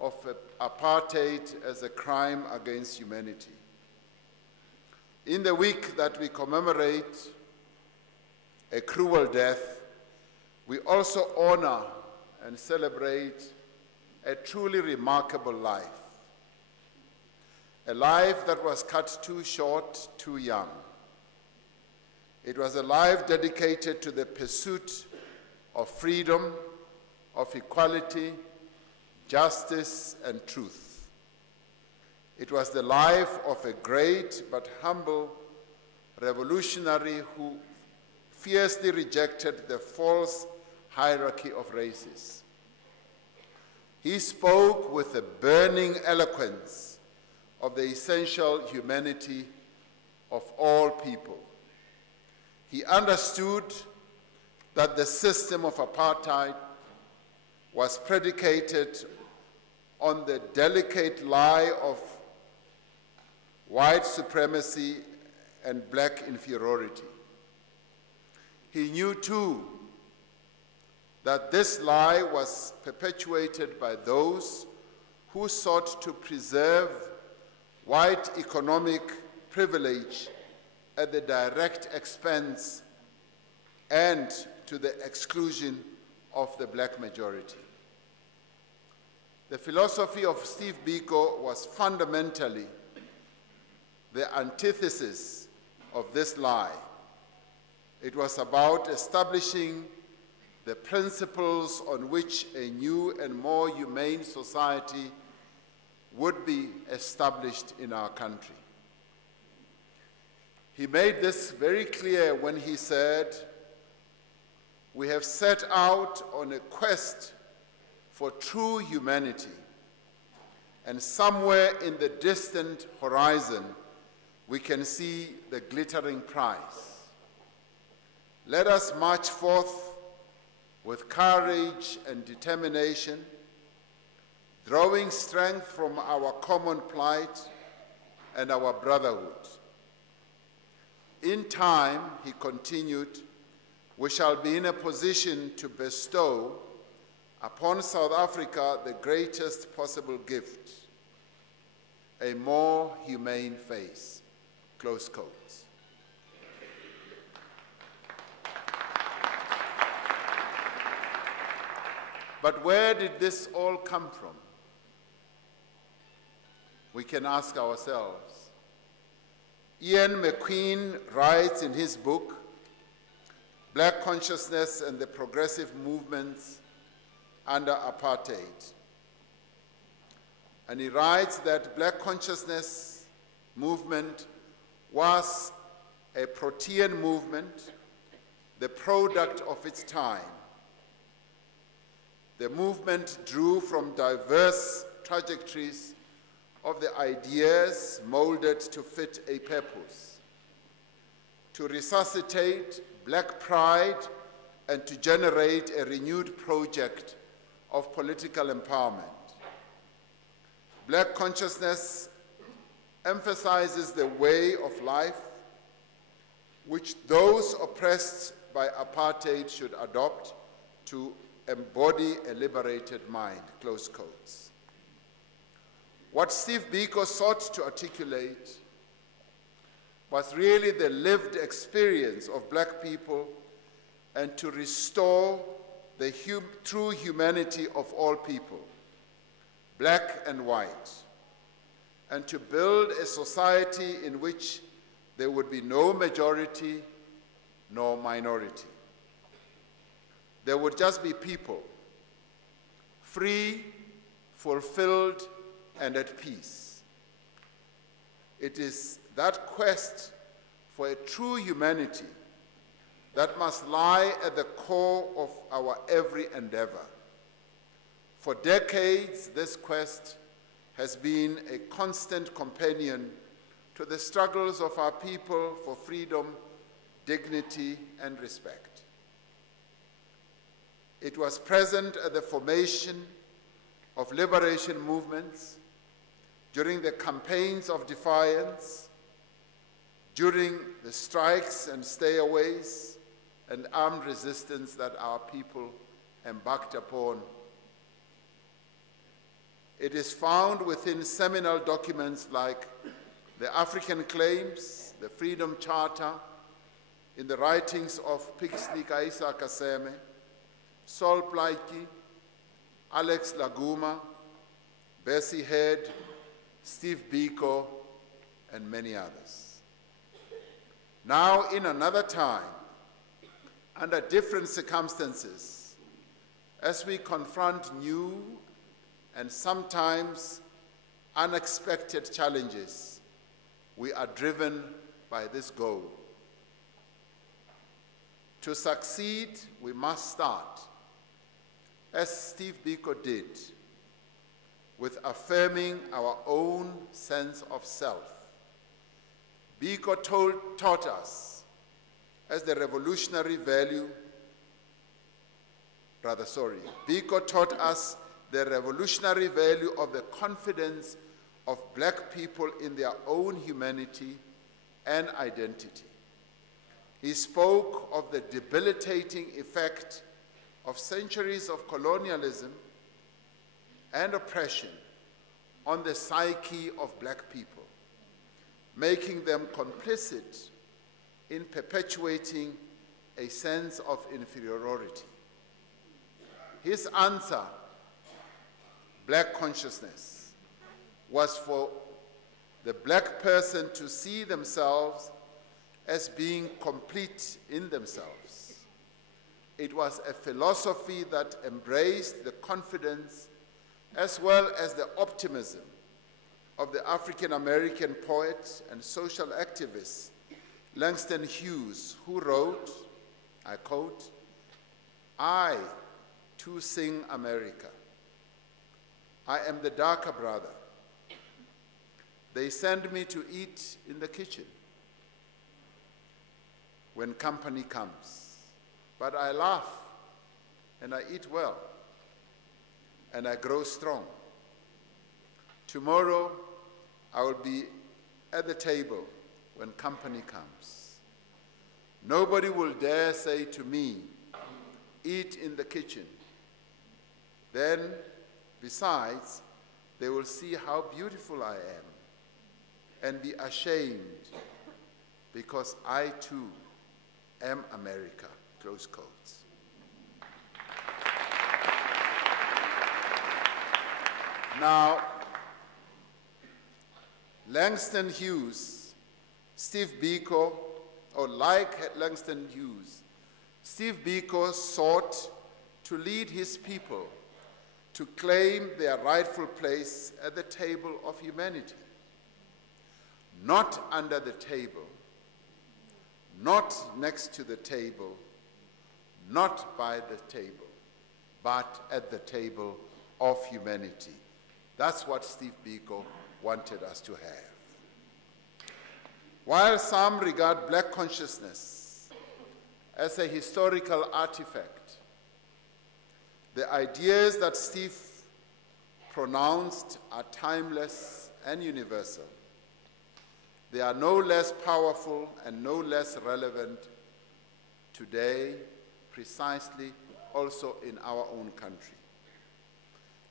of apartheid as a crime against humanity. In the week that we commemorate a cruel death, we also honor and celebrate a truly remarkable life. A life that was cut too short, too young. It was a life dedicated to the pursuit of freedom, of equality, justice, and truth. It was the life of a great but humble revolutionary who fiercely rejected the false hierarchy of races. He spoke with a burning eloquence of the essential humanity of all people. He understood that the system of apartheid was predicated on the delicate lie of white supremacy and black inferiority. He knew too that this lie was perpetuated by those who sought to preserve white economic privilege at the direct expense and to the exclusion of the black majority. The philosophy of Steve Biko was fundamentally the antithesis of this lie. It was about establishing the principles on which a new and more humane society would be established in our country. He made this very clear when he said, "We have set out on a quest for true humanity, and somewhere in the distant horizon, we can see the glittering prize. Let us march forth with courage and determination, drawing strength from our common plight and our brotherhood. In time," he continued, "we shall be in a position to bestow upon South Africa the greatest possible gift, a more humane face." Close quotes. But where did this all come from? We can ask ourselves. Ian McQueen writes in his book, Black Consciousness and the Progressive Movements Under Apartheid. And he writes that Black consciousness movement was a protean movement, the product of its time. The movement drew from diverse trajectories of the ideas molded to fit a purpose, to resuscitate Black pride and to generate a renewed project of political empowerment. Black consciousness emphasizes the way of life which those oppressed by apartheid should adopt to embody a liberated mind, close quotes. What Steve Biko sought to articulate was really the lived experience of Black people and to restore the true humanity of all people, Black and white, and to build a society in which there would be no majority nor minority. There would just be people, free, fulfilled, and at peace. It is that quest for a true humanity that must lie at the core of our every endeavor. For decades, this quest has been a constant companion to the struggles of our people for freedom, dignity, and respect. It was present at the formation of liberation movements, during the campaigns of defiance, during the strikes and stayaways and armed resistance that our people embarked upon. It is found within seminal documents like the African Claims, the Freedom Charter, in the writings of Pixley Kaisa Kaseme, Sol Plaatje, Alex Laguma, Bessie Head, Steve Biko, and many others. Now, in another time, under different circumstances, as we confront new and sometimes unexpected challenges, we are driven by this goal. To succeed, we must start, as Steve Biko did, with affirming our own sense of self. Biko taught us Biko taught us the revolutionary value of the confidence of black people in their own humanity and identity. He spoke of the debilitating effect of centuries of colonialism and oppression on the psyche of black people, making them complicit in perpetuating a sense of inferiority. His answer, black consciousness, was for the black person to see themselves as being complete in themselves. It was a philosophy that embraced the confidence as well as the optimism of the African-American poet and social activist Langston Hughes, who wrote, I quote, "I too sing America. I am the darker brother. They send me to eat in the kitchen when company comes, but I laugh and I eat well and I grow strong. Tomorrow I will be at the table when company comes. Nobody will dare say to me, eat in the kitchen. Then, besides, they will see how beautiful I am and be ashamed because I too am America," close quotes. Now, Langston Hughes, Steve Biko, or like Langston Hughes, Steve Biko sought to lead his people to claim their rightful place at the table of humanity. Not under the table, not next to the table, not by the table, but at the table of humanity. That's what Steve Biko wanted us to have. While some regard black consciousness as a historical artifact, the ideas that Steve pronounced are timeless and universal. They are no less powerful and no less relevant today, precisely also in our own country.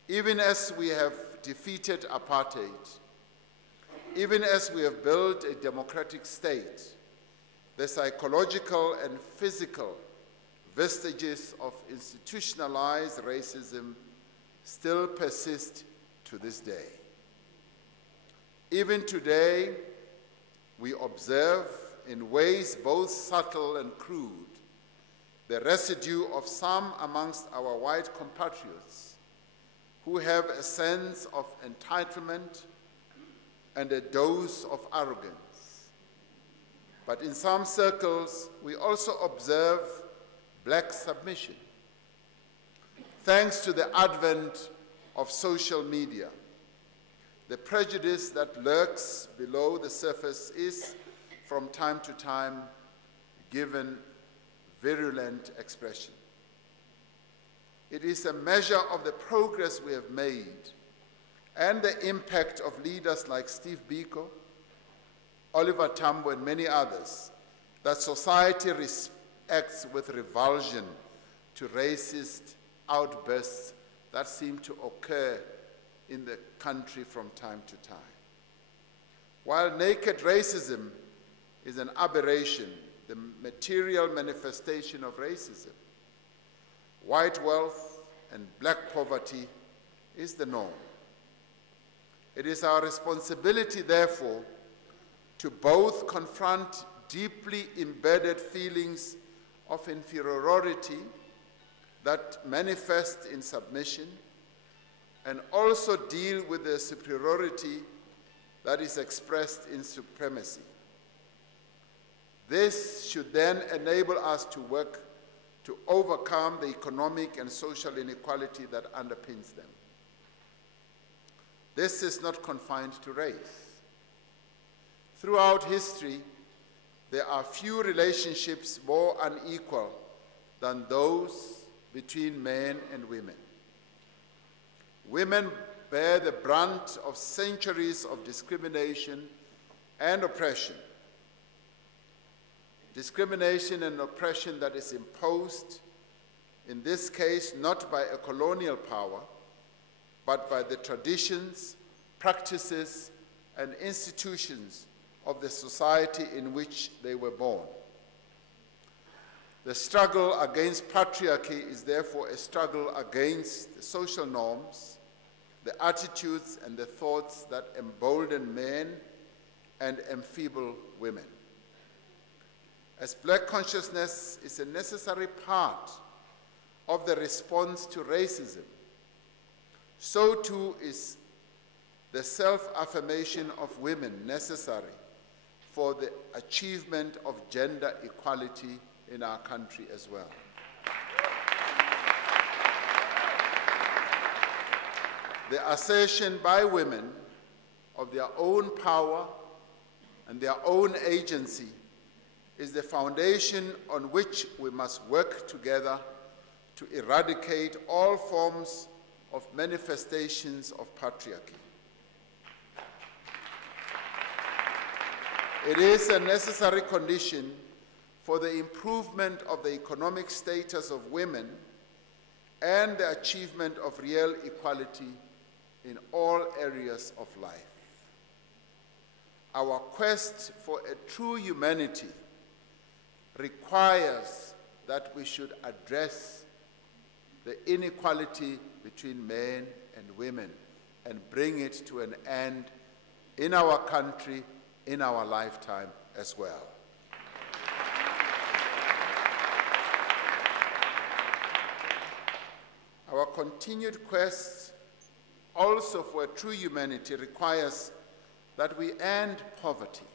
Even as we have defeated apartheid, even as we have built a democratic state, the psychological and physical vestiges of institutionalized racism still persist to this day. Even today, we observe in ways both subtle and crude the residue of some amongst our white compatriots who have a sense of entitlement and a dose of arrogance. But in some circles, we also observe black submission. Thanks to the advent of social media, the prejudice that lurks below the surface is, from time to time, given virulent expression. It is a measure of the progress we have made and the impact of leaders like Steve Biko, Oliver Tambo, and many others that society reacts with revulsion to racist outbursts that seem to occur in the country from time to time. While naked racism is an aberration, the material manifestation of racism, white wealth and black poverty is the norm. It is our responsibility, therefore, to both confront deeply embedded feelings of inferiority that manifest in submission and also deal with the superiority that is expressed in supremacy. This should then enable us to work to overcome the economic and social inequality that underpins them. This is not confined to race. Throughout history, there are few relationships more unequal than those between men and women. Women bear the brunt of centuries of discrimination and oppression. Discrimination and oppression that is imposed, in this case, not by a colonial power, but by the traditions, practices, and institutions of the society in which they were born. The struggle against patriarchy is therefore a struggle against the social norms, the attitudes and the thoughts that embolden men and enfeeble women. As black consciousness is a necessary part of the response to racism, so too is the self-affirmation of women necessary for the achievement of gender equality in our country as well. The assertion by women of their own power and their own agency is the foundation on which we must work together to eradicate all forms of manifestations of patriarchy. It is a necessary condition for the improvement of the economic status of women and the achievement of real equality in all areas of life. Our quest for a true humanity requires that we should address the inequality between men and women and bring it to an end in our country, in our lifetime as well. Our continued quest also for a true humanity requires that we end poverty.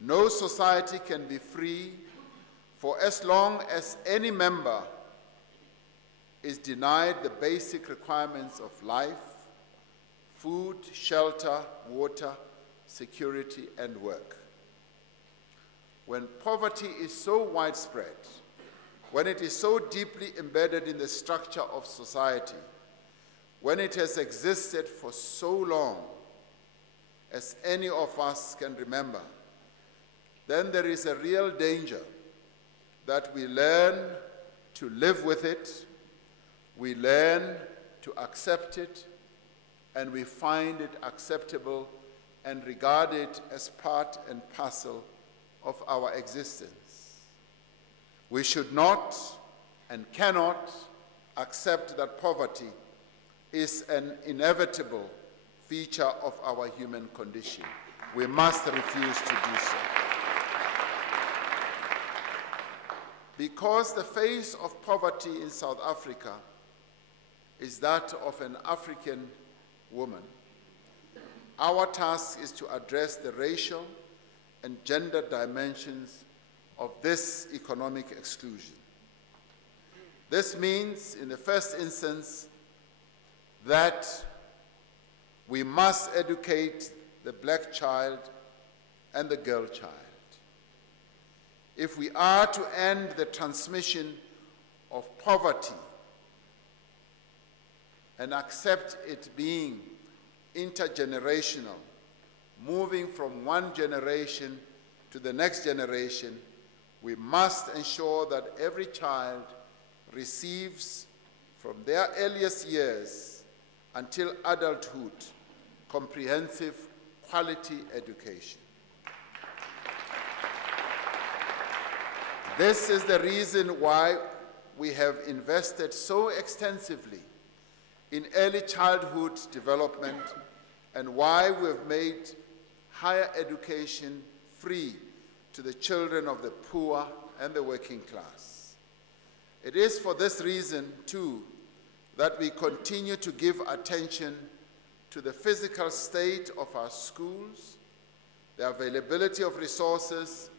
No society can be free for as long as any member is denied the basic requirements of life, food, shelter, water, security, and work. When poverty is so widespread, when it is so deeply embedded in the structure of society, when it has existed for so long, as any of us can remember, then there is a real danger that we learn to live with it, we learn to accept it, and we find it acceptable and regard it as part and parcel of our existence. We should not and cannot accept that poverty is an inevitable feature of our human condition. We must refuse to do so. Because the face of poverty in South Africa is that of an African woman, our task is to address the racial and gender dimensions of this economic exclusion. This means, in the first instance, that we must educate the black child and the girl child. If we are to end the transmission of poverty and accept it being intergenerational, moving from one generation to the next generation, we must ensure that every child receives, from their earliest years until adulthood, comprehensive quality education. This is the reason why we have invested so extensively in early childhood development and why we have made higher education free to the children of the poor and the working class. It is for this reason, too, that we continue to give attention to the physical state of our schools, the availability of resources,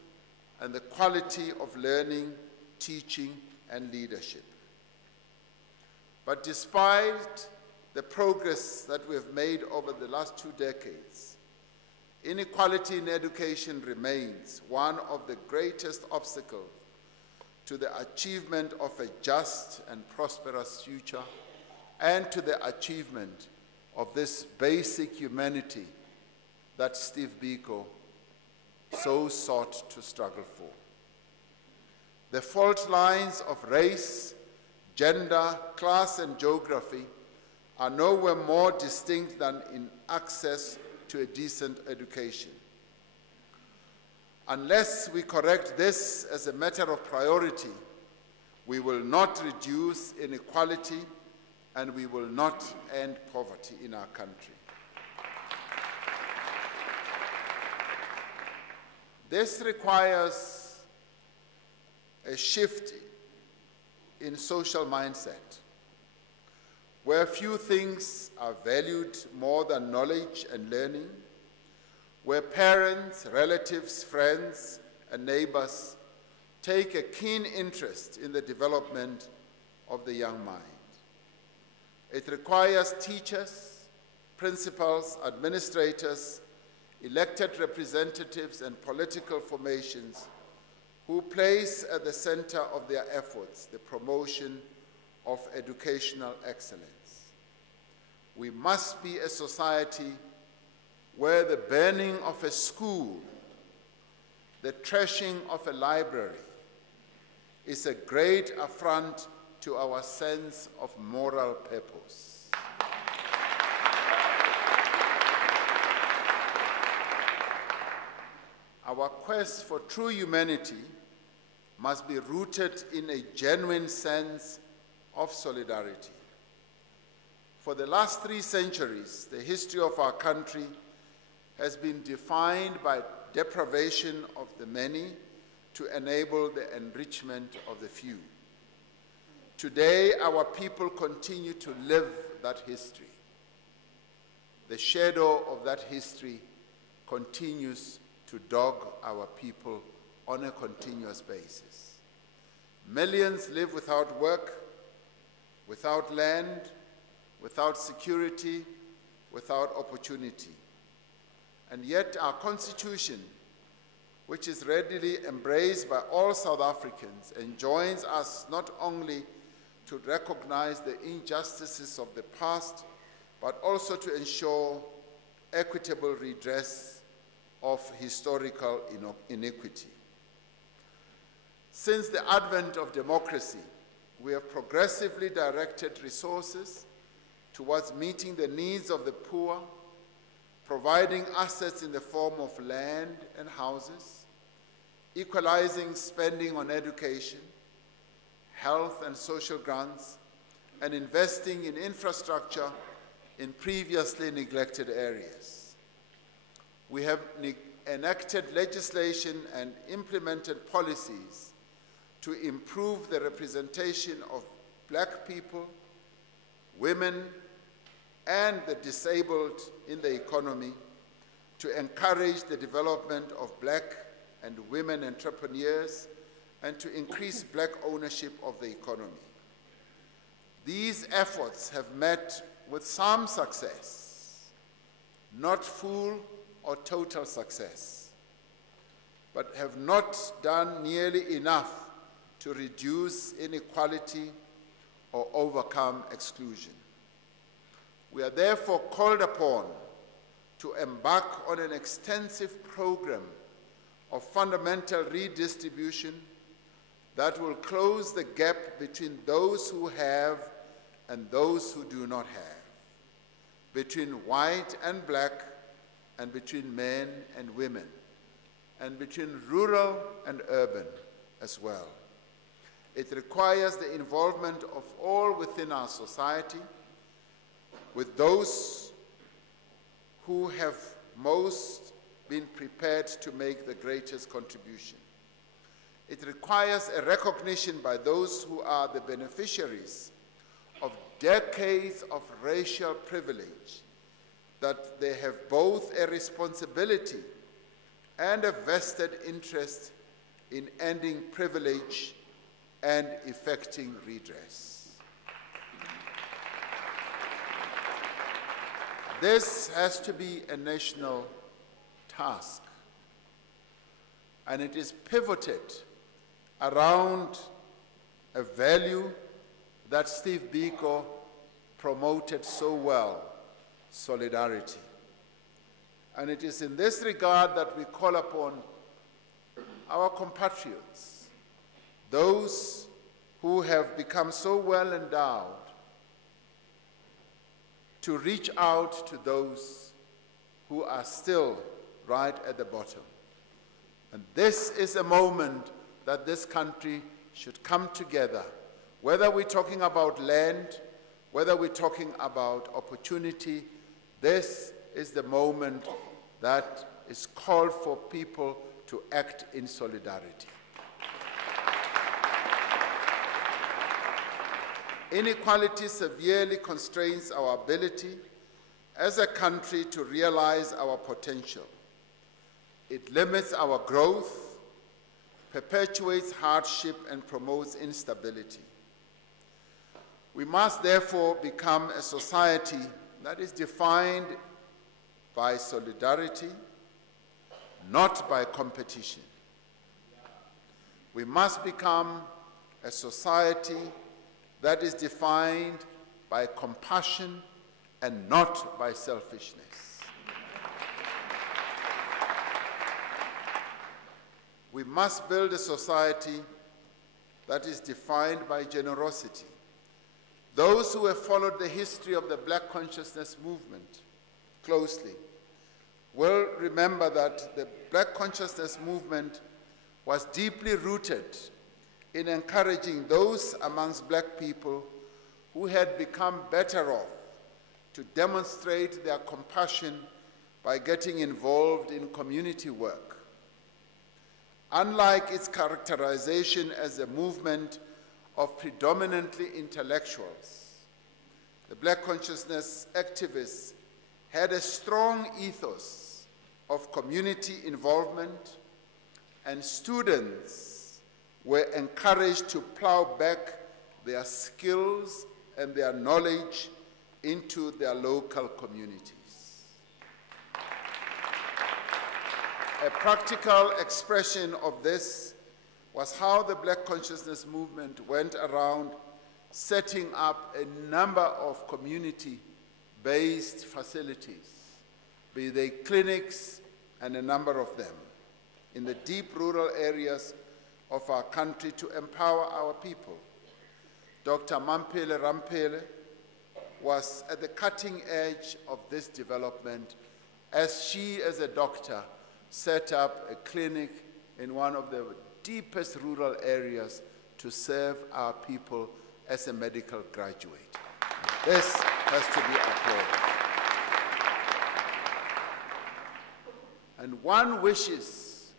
and the quality of learning, teaching, and leadership. But despite the progress that we have made over the last 2 decades, inequality in education remains one of the greatest obstacles to the achievement of a just and prosperous future and to the achievement of this basic humanity that Steve Biko so sought to struggle for. The fault lines of race, gender, class, and geography are nowhere more distinct than in access to a decent education. Unless we correct this as a matter of priority, we will not reduce inequality and we will not end poverty in our country. This requires a shift in social mindset, where few things are valued more than knowledge and learning, where parents, relatives, friends, and neighbors take a keen interest in the development of the young mind. It requires teachers, principals, administrators, elected representatives, and political formations who place at the center of their efforts the promotion of educational excellence. We must be a society where the burning of a school, the trashing of a library, is a great affront to our sense of moral purpose. Our quest for true humanity must be rooted in a genuine sense of solidarity. For the last 3 centuries, the history of our country has been defined by deprivation of the many to enable the enrichment of the few. Today, our people continue to live that history. The shadow of that history continues to dog our people on a continuous basis. Millions live without work, without land, without security, without opportunity. And yet our Constitution, which is readily embraced by all South Africans, enjoins us not only to recognize the injustices of the past, but also to ensure equitable redress of historical inequity. Since the advent of democracy, we have progressively directed resources towards meeting the needs of the poor, providing assets in the form of land and houses, equalizing spending on education, health and social grants, and investing in infrastructure in previously neglected areas. We have enacted legislation and implemented policies to improve the representation of Black people, women, and the disabled in the economy, to encourage the development of black and women entrepreneurs, and to increase black ownership of the economy. These efforts have met with some success, not full or total success, but have not done nearly enough to reduce inequality or overcome exclusion. We are therefore called upon to embark on an extensive program of fundamental redistribution that will close the gap between those who have and those who do not have, between white and black, and between men and women, and between rural and urban as well. It requires the involvement of all within our society, with those who have most been prepared to make the greatest contribution. It requires a recognition by those who are the beneficiaries of decades of racial privilege that they have both a responsibility and a vested interest in ending privilege and effecting redress. This has to be a national task, and it is pivoted around a value that Steve Biko promoted so well, solidarity. And it is in this regard that we call upon our compatriots, those who have become so well endowed, to reach out to those who are still right at the bottom. And this is a moment that this country should come together, whether we're talking about land, whether we're talking about opportunity. This is the moment that is called for people to act in solidarity. Inequality severely constrains our ability as a country to realize our potential. It limits our growth, perpetuates hardship, and promotes instability. We must therefore become a society that is defined by solidarity, not by competition. We must become a society that is defined by compassion and not by selfishness. We must build a society that is defined by generosity. Those who have followed the history of the Black consciousness movement closely will remember that the Black consciousness movement was deeply rooted in encouraging those amongst black people who had become better off to demonstrate their compassion by getting involved in community work. Unlike its characterization as a movement of predominantly intellectuals, the Black consciousness activists had a strong ethos of community involvement, and students were encouraged to plow back their skills and their knowledge into their local communities. A practical expression of this was how the Black consciousness movement went around setting up a number of community-based facilities, be they clinics and a number of them, in the deep rural areas of our country to empower our people. Dr. Mampele Rampele was at the cutting edge of this development as she, as a doctor, set up a clinic in one of the deepest rural areas to serve our people as a medical graduate. This has to be applauded. And one wishes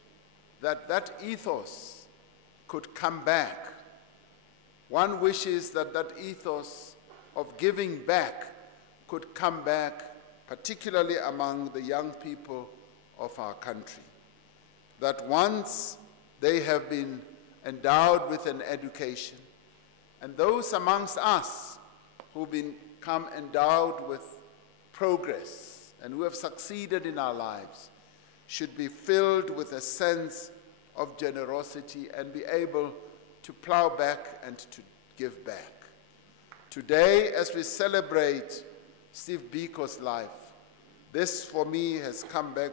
that that ethos could come back. One wishes that that ethos of giving back could come back, particularly among the young people of our country, that once they have been endowed with an education, and those amongst us who've become endowed with progress and who have succeeded in our lives should be filled with a sense of generosity and be able to plow back and to give back. Today, as we celebrate Steve Biko's life, this for me has come back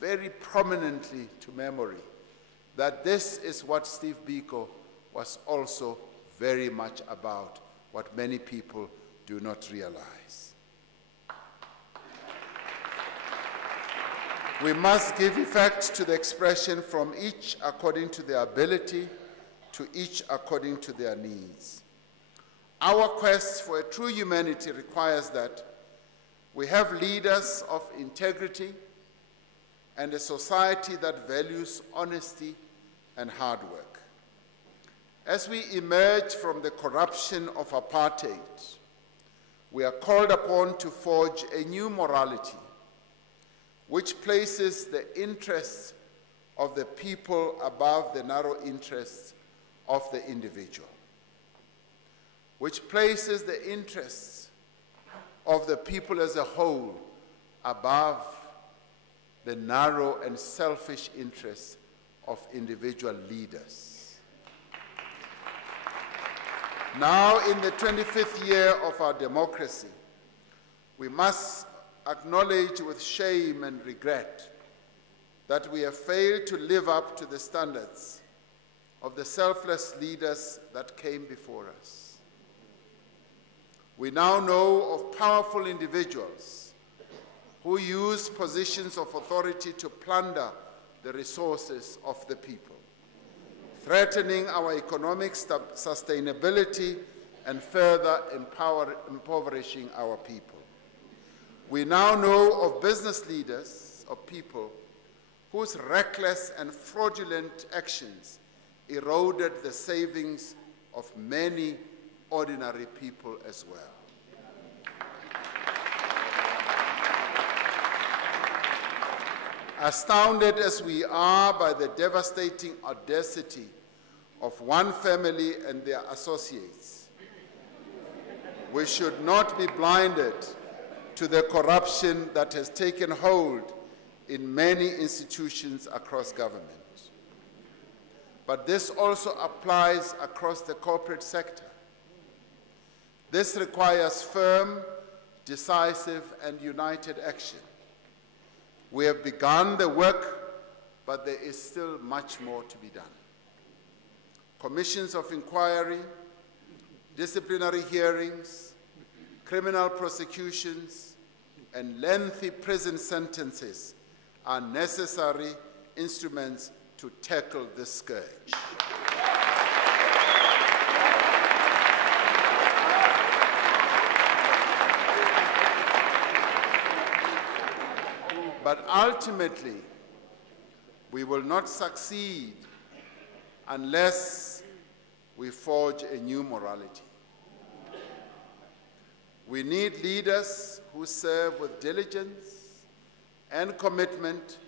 very prominently to memory, that this is what Steve Biko was also very much about, what many people do not realize. We must give effect to the expression from each according to their ability, to each according to their needs. Our quest for a true humanity requires that we have leaders of integrity and a society that values honesty and hard work. As we emerge from the corruption of apartheid, we are called upon to forge a new morality which places the interests of the people above the narrow interests of the individual, which places the interests of the people as a whole above the narrow and selfish interests of individual leaders. Now, in the 25th year of our democracy, we must acknowledge with shame and regret that we have failed to live up to the standards of the selfless leaders that came before us. We now know of powerful individuals who use positions of authority to plunder the resources of the people, threatening our economic sustainability and further impoverishing our people. We now know of business leaders, of people, whose reckless and fraudulent actions eroded the savings of many ordinary people as well. Astounded as we are by the devastating audacity of one family and their associates, we should not be blinded to the corruption that has taken hold in many institutions across government. But this also applies across the corporate sector. This requires firm, decisive, and united action. We have begun the work, but there is still much more to be done. Commissions of inquiry, disciplinary hearings, criminal prosecutions, and lengthy prison sentences are necessary instruments to tackle this scourge. But ultimately, we will not succeed unless we forge a new morality. We need leaders who serve with diligence and commitment,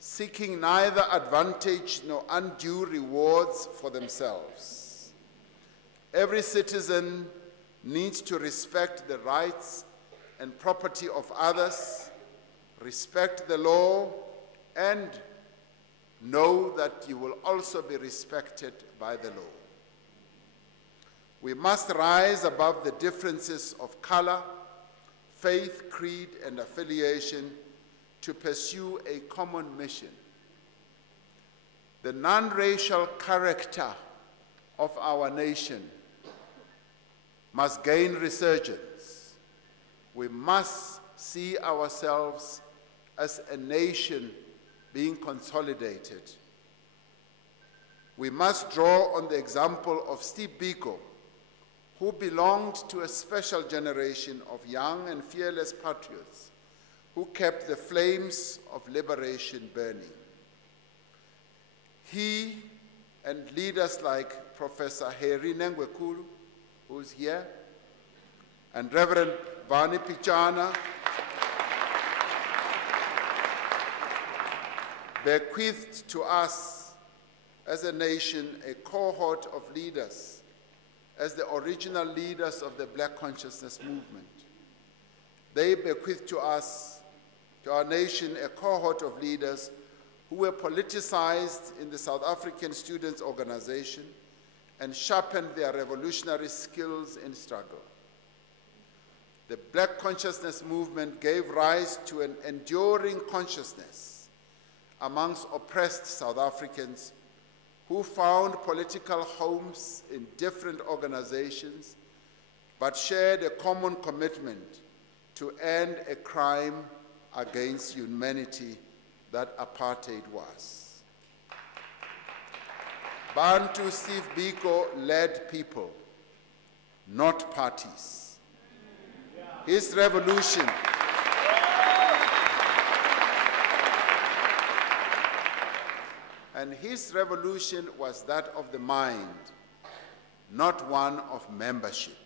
seeking neither advantage nor undue rewards for themselves. Every citizen needs to respect the rights and property of others, respect the law, and know that you will also be respected by the law. We must rise above the differences of color, faith, creed, and affiliation to pursue a common mission. The non-racial character of our nation must gain resurgence. We must see ourselves as a nation being consolidated. We must draw on the example of Steve Biko, who belonged to a special generation of young and fearless patriots who kept the flames of liberation burning. He and leaders like Professor Harry Nengwekulu, who's here, and Reverend Vani Pichana, bequeathed to us as a nation a cohort of leaders, as the original leaders of the Black consciousness movement. They bequeathed to us, to our nation, a cohort of leaders who were politicized in the South African Students' Organization and sharpened their revolutionary skills in struggle. The Black consciousness movement gave rise to an enduring consciousness amongst oppressed South Africans who found political homes in different organizations but shared a common commitment to end a crime against humanity that apartheid was. Bantu Steve Biko led people, not parties. His revolution was that of the mind, not one of membership.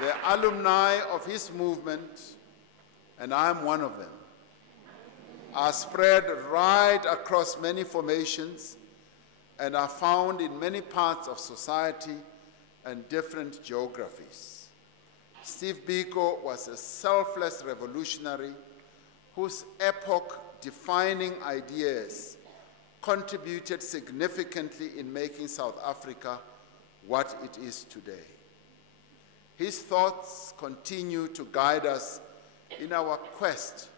The alumni of his movement, and I'm one of them, are spread right across many formations and are found in many parts of society and different geographies. Steve Biko was a selfless revolutionary whose epoch-defining ideas contributed significantly in making South Africa what it is today. His thoughts continue to guide us in our quest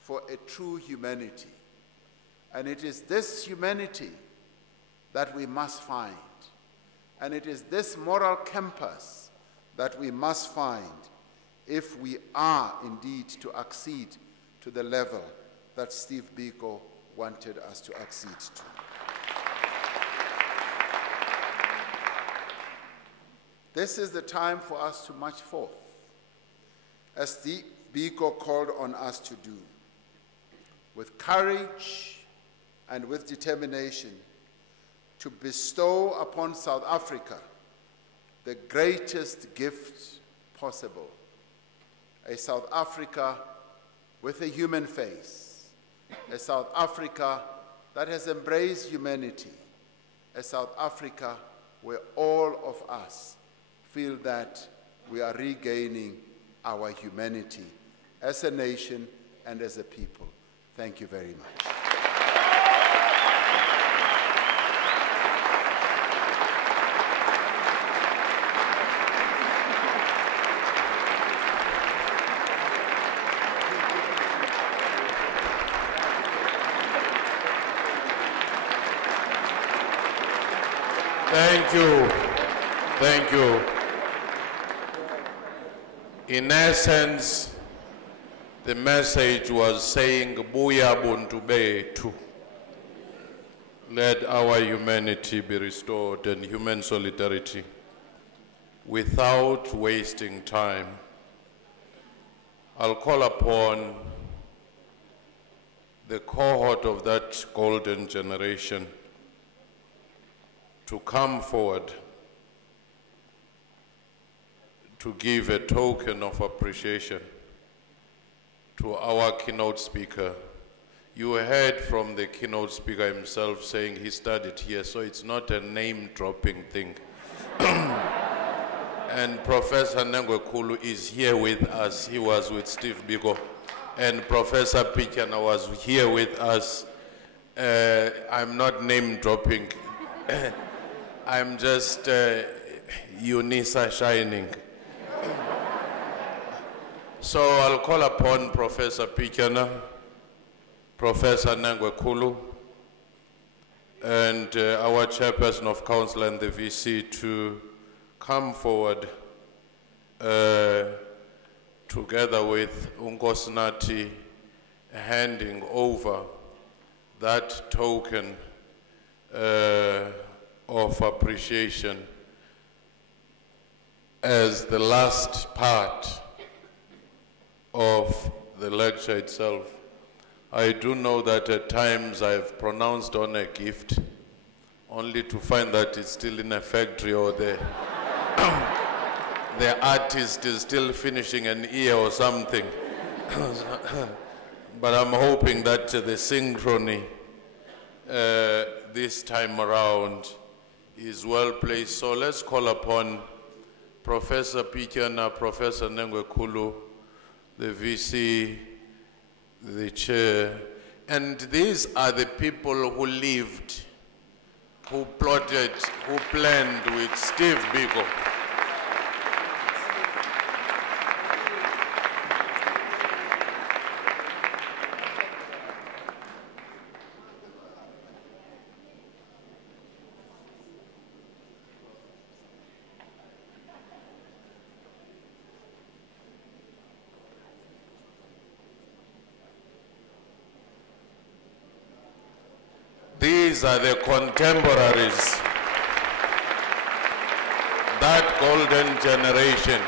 for a true humanity. And it is this humanity that we must find. And it is this moral compass that we must find if we are indeed to accede to the level that Steve Biko wanted us to accede to. This is the time for us to march forth, as Steve Biko called on us to do, with courage and with determination, to bestow upon South Africa the greatest gift possible, a South Africa with a human face, a South Africa that has embraced humanity, a South Africa where all of us feel that we are regaining our humanity as a nation and as a people. Thank you very much. Thank you. Thank you. In essence, the message was saying, Buya Bantu Betu. Let our humanity be restored and human solidarity without wasting time. I'll call upon the cohort of that golden generation to come forward to give a token of appreciation to our keynote speaker. You heard from the keynote speaker himself saying he studied here, so it's not a name-dropping thing. And Professor Nengwekulu is here with us. He was with Steve Biko. And Professor Pichana was here with us. I'm not name-dropping. I'm just Unisa shining. So I'll call upon Professor Pichana, Professor Nengwekulu, and our chairperson of council and the VC to come forward together with Unkosnati, handing over that token of appreciation as the last part of the lecture itself. I do know that at times I've pronounced on a gift only to find that it's still in a factory or the artist is still finishing an ear or something. but I'm hoping that the synchrony this time around is well placed. So let's call upon Professor Pityana, Professor Nengwekulu, the VC, the chair, and these are the people who lived, who plotted, who planned with Steve Biko. These are the contemporaries, that golden generation.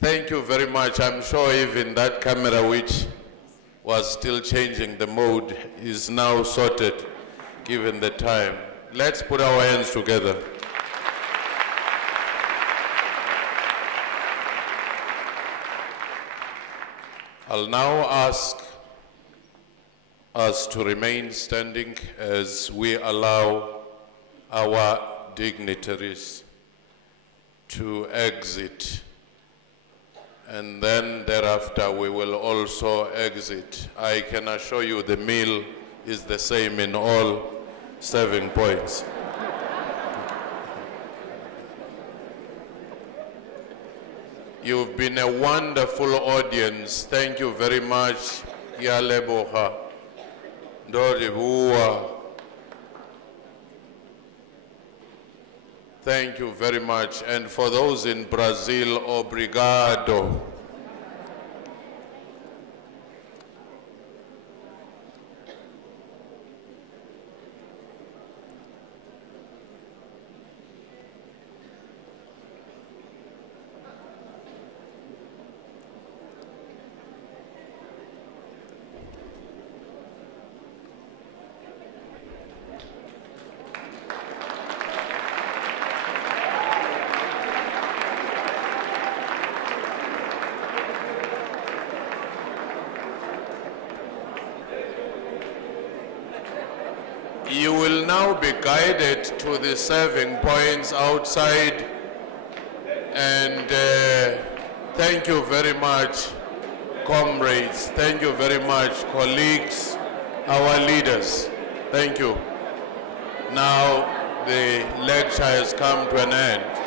Thank you very much. I'm sure even that camera, which was still changing the mode, is now sorted given the time. Let's put our hands together. I'll now ask us to remain standing as we allow our dignitaries to exit, and then thereafter we will also exit. I can assure you the meal is the same in all 7 points. You've been a wonderful audience. Thank you very much. Yaleboha. Ndolibua. Thank you very much. And for those in Brazil, obrigado. You will now be guided to the serving points outside, and thank you very much, comrades. Thank you very much, colleagues, our leaders. Thank you. Now the lecture has come to an end.